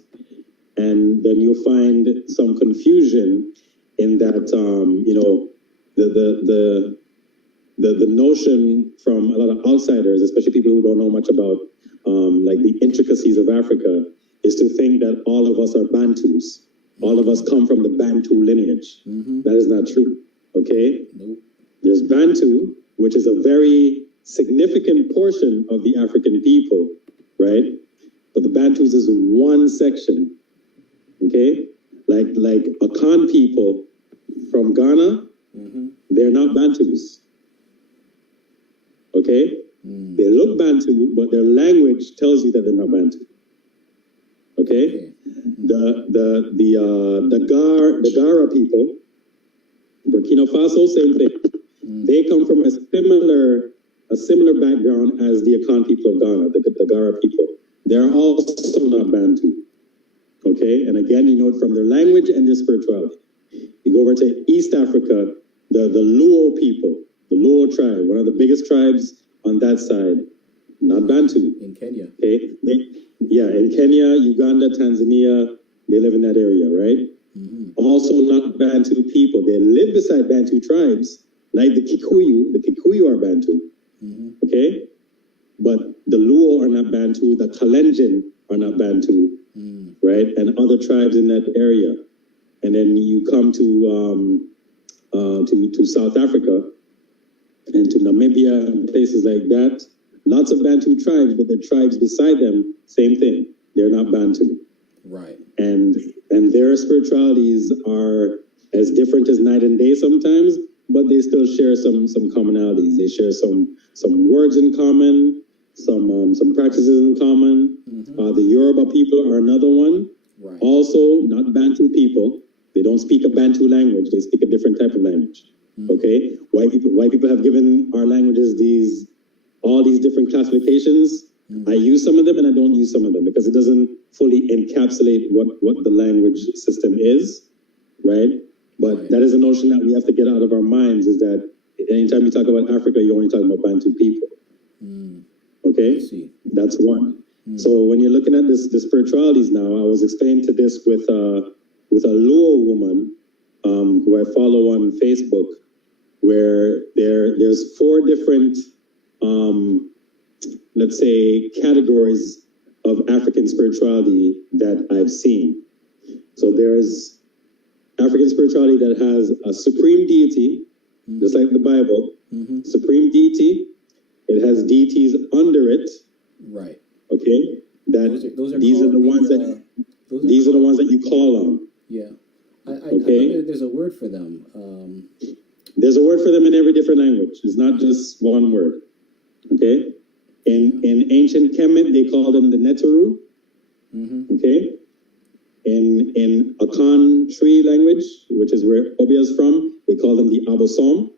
and then you'll find some confusion in that the notion from a lot of outsiders, especially people who don't know much about like the intricacies of Africa, is to think that all of us are Bantus. All of us come from the Bantu lineage. That is not true. Okay? Nope. There's Bantu, which is a very significant portion of the African people, right? But the Bantus is one section. Okay? Like Akan people from Ghana, they're not Bantus. Okay? They look Bantu, but their language tells you that they're not Bantu. Okay? The Gara people, Burkina Faso, same thing. They come from a similar background as the Akan people of Ghana, the Gara people. They're also not Bantu. Okay? And again, you know it from their language and their spirituality. You go over to East Africa, the Luo people, the Luo tribe, one of the biggest tribes on that side, not Bantu. In Kenya. Okay? In Kenya, Uganda, Tanzania, they live in that area, right? Also not Bantu people. They live beside Bantu tribes, like the Kikuyu. The Kikuyu are Bantu. Okay? But the Luo are not Bantu. The Kalenjin are not Bantu, right? And other tribes in that area. And then you come to South Africa and to Namibia and places like that. Lots of Bantu tribes, but the tribes beside them, same thing. They're not Bantu. Right. And their spiritualities are as different as night and day sometimes, but they still share some commonalities. They share some words in common, some practices in common. The Yoruba people are another one. Right. Also, not Bantu people. They don't speak a Bantu language. They speak a different type of language. Okay? White people have given our languages all these different classifications. I use some of them and I don't use some of them because it doesn't fully encapsulate what the language system is, right? But that is a notion that we have to get out of our minds, is that anytime you talk about Africa, you're only talking about Bantu people. Okay? I see. That's one. So when you're looking at the spiritualities now, I was explaining to this with a Luo woman who I follow on Facebook, where there's 4 different let's say categories of African spirituality that I've seen. So there's African spirituality that has a supreme deity, just like the Bible, supreme deity. It has deities under it. Right. Okay. These are the ones that you call on. Yeah. I Okay. know there's a word for them. There's a word for them in every different language. It's not just one word. Okay. In ancient Kemet, they call them the Neteru. Okay. In Akan Tree language, which is where Obia is from, they call them the Abosom.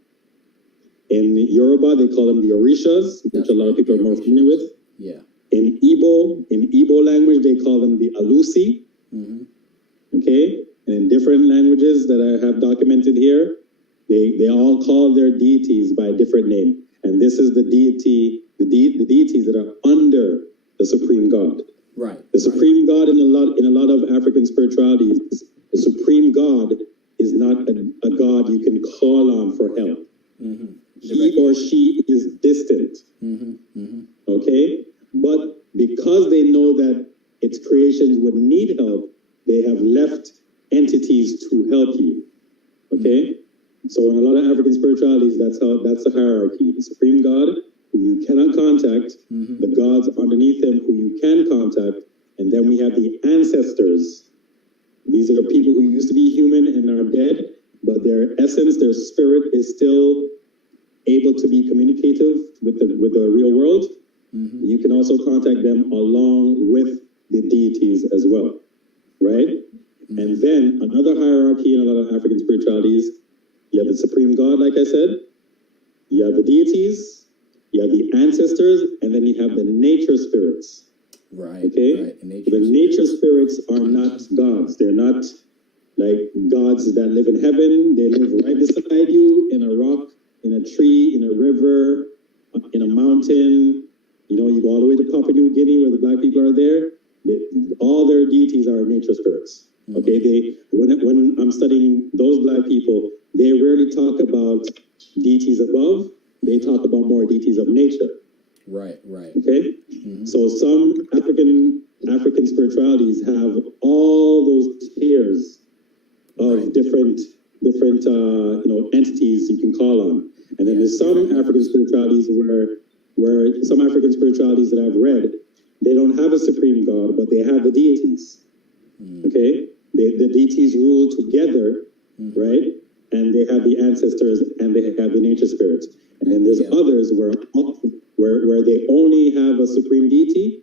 In Yoruba, they call them the Orishas, which a lot of people are more familiar with. Yeah. In Igbo language, they call them the Alusi. Okay. And in different languages that I have documented here, they all call their deities by a different name. And this is the deity, the deities that are under the supreme God. Right. The supreme God in a lot of African spiritualities, the supreme God is not a God you can call on for help. He or she is distant. Okay? But because they know that its creations would need help, they have left entities to help you. Okay? So in a lot of African spiritualities, that's the hierarchy. The supreme God, who you cannot contact, the gods underneath him who you can contact, and then we have the ancestors. These are the people who used to be human and are dead, but their essence, their spirit is still able to be communicative with the real world. You can also contact them along with the deities as well, right? And then another hierarchy in a lot of African spiritualities, you have the supreme God, like I said, you have the deities, You have the ancestors, and then you have the nature spirits. Right. Okay? Right. The nature spirits are not gods. They're not like gods that live in heaven. They live right beside you in a rock, in a tree, in a river, in a mountain. You know, you go all the way to Papua New Guinea where the black people are there. All their deities are nature spirits. Okay, when I'm studying those black people, they rarely talk about deities above. They talk about more deities of nature. Right. Okay, so some African spiritualities have all those tiers of different entities you can call on, and then there's some African spiritualities where some African spiritualities that I've read, they don't have a supreme god, but they have the deities. Okay, the deities rule together, right? And they have the ancestors and they have the nature spirits. And then there's others where they only have a supreme deity,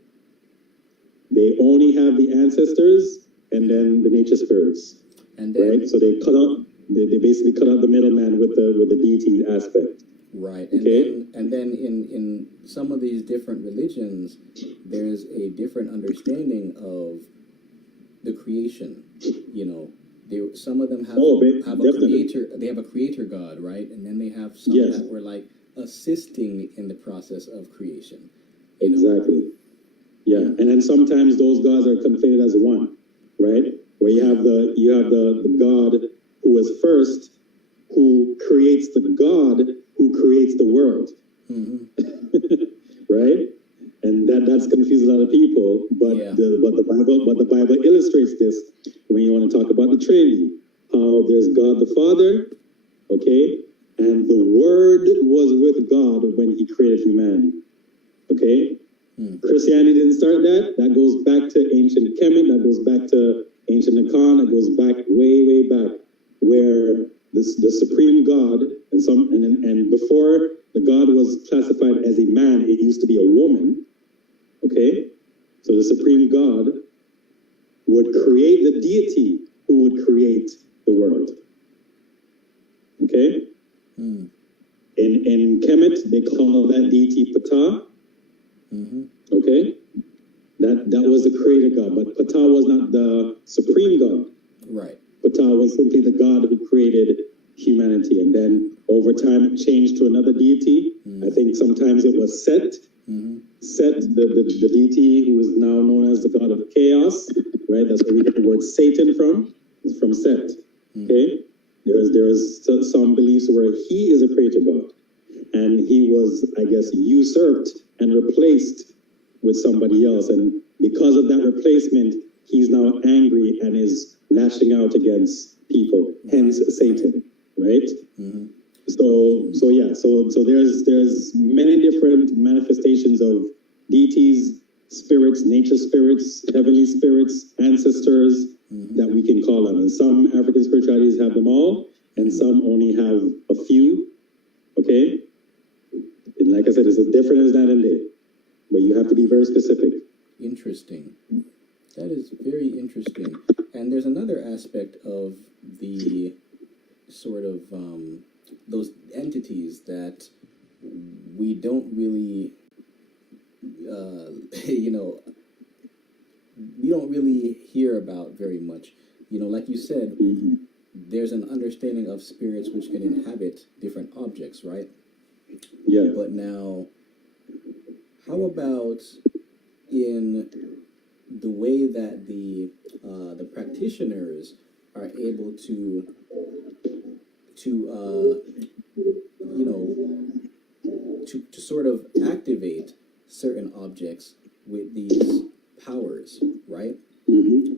they only have the ancestors, and then the nature spirits. And then, right? So they basically cut out the middleman with the deity aspect. Right. And then in some of these different religions, there's a different understanding of the creation. You know, some of them have a creator. They have a creator god, right? And then they have some that were like assisting in the process of creation. Exactly. Yeah, and then sometimes those gods are conflated as one, right? Where you have the god who is first, who creates the god who creates the world, right? And that's confused a lot of people. But the Bible illustrates this when you want to talk about the Trinity, how there's God the Father, okay, and the Word was with God when He created humanity, okay. Christianity didn't start that. That goes back to ancient Kemet. That goes back to ancient Akan. That goes back way back, where the supreme God and before the God was classified as a man, it used to be a woman. Okay, so the supreme God would create the deity who would create the world. Okay, in Kemet they call that deity Ptah. Okay, that was the creator God, but Ptah was not the supreme God. Right. Ptah was simply the God who created humanity, and then over time it changed to another deity. I think sometimes it was Set. Set, the deity who is now known as the god of chaos, right? That's where we get the word Satan from. It's from Set. Okay, there is some beliefs where he is a creator god, and he was, I guess, usurped and replaced with somebody else, and because of that replacement, he's now angry and is lashing out against people. Hence, Satan, right? So there's many different manifestations of deities, spirits, nature spirits, heavenly spirits, ancestors that we can call on. And some African spiritualities have them all, and some only have a few. Okay? And like I said, it's as different as night and day, but you have to be very specific. Interesting. That is very interesting. And there's another aspect of the sort of those entities that we don't really, we don't really hear about very much. You know, like you said, there's an understanding of spirits which can inhabit different objects, right? Yeah. But now, how about in the way that the practitioners are able to sort of activate certain objects with these powers, right?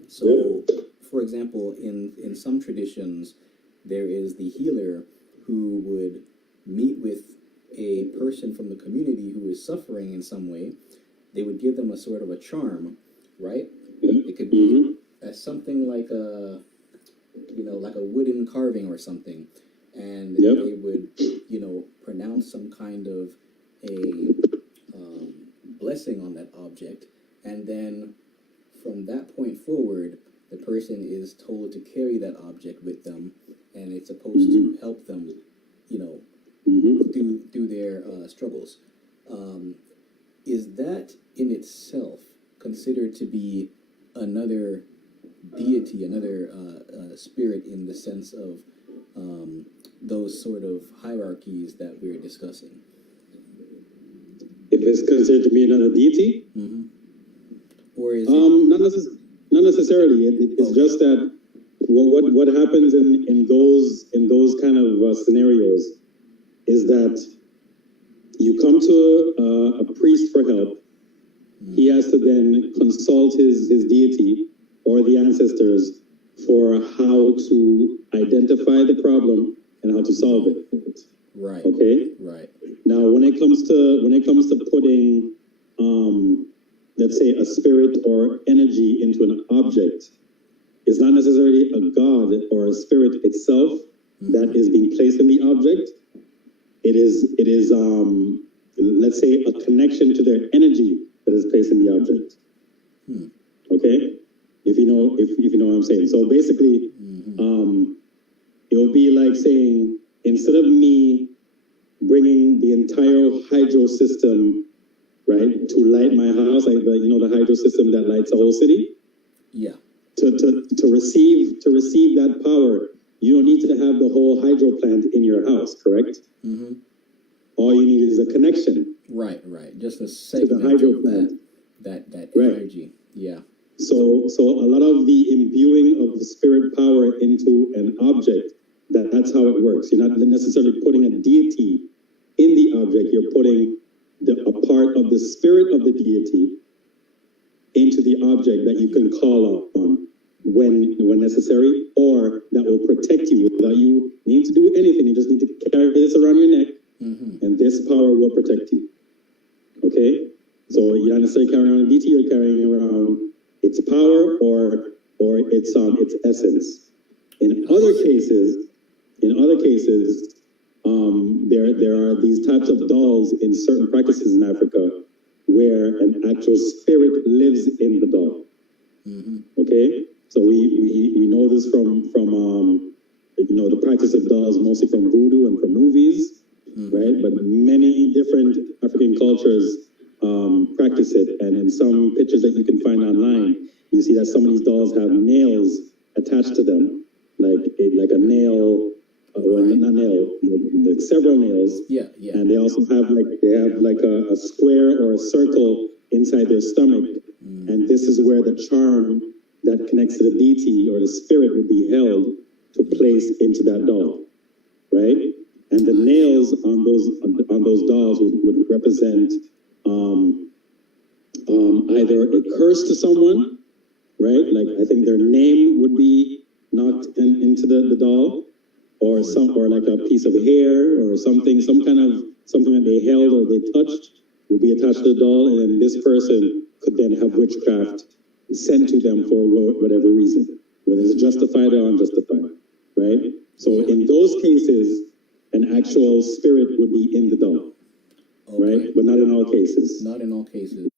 So, for example, in some traditions, there is the healer who would meet with a person from the community who is suffering in some way. They would give them a sort of a charm, right? It could be something like like a wooden carving or something, and they would, pronounce some kind of a blessing on that object, and then from that point forward, the person is told to carry that object with them, and it's supposed to help them, do their struggles. is that in itself considered to be another deity, another spirit in the sense of those sort of hierarchies that we're discussing? If it's considered to be another deity? Mm-hmm. Or is not necessarily. It's just that what happens in those kind of scenarios is that you come to a priest for help. He has to then consult his deity or the ancestors for how to identify the problem and how to solve it. Right. Okay. Right. Now, when it comes to putting, let's say, a spirit or energy into an object, it's not necessarily a god or a spirit itself that is being placed in the object. It is let's say, a connection to their energy that is placed in the object. Okay, if you know what I'm saying. So basically, it would be like saying, instead of me bringing the entire hydro system, right, to light my house, like the hydro system that lights the whole city. Yeah. To receive that power, you don't need to have the whole hydro plant in your house, correct? Mm-hmm. All you need is a connection. Right. Just a segment to the hydro plant. That Right. energy. Yeah. So a lot of the imbuing of the spirit power into an object, that's how it works. You're not necessarily putting a deity in the object. You're putting a part of the spirit of the deity into the object that you can call on when necessary, or that will protect you without you needing to do anything. You just need to carry this around your neck, and this power will protect you. Okay? So you're not necessarily carrying around a deity, you're carrying around its power or its essence. In other cases, there are these types of dolls in certain practices in Africa where an actual spirit lives in the doll. Okay, so we know this from the practice of dolls mostly from voodoo and from movies, right? But many different African cultures practice it, and in some pictures that you can find online, you see that some of these dolls have nails attached to them, like a nail, not nail, like several nails. Yeah. And they also have a square or a circle inside their stomach, and this is where the charm that connects to the deity or the spirit would be held to place into that doll, right? And the nails on those dolls would represent either a curse to someone, right? Like I think their name would be knocked into the doll, or like a piece of hair or something that they held or they touched would be attached to the doll, and then this person could then have witchcraft sent to them for whatever reason, whether it's justified or unjustified, right? So in those cases, an actual spirit would be in the doll, right? But not in all cases. Not in all cases.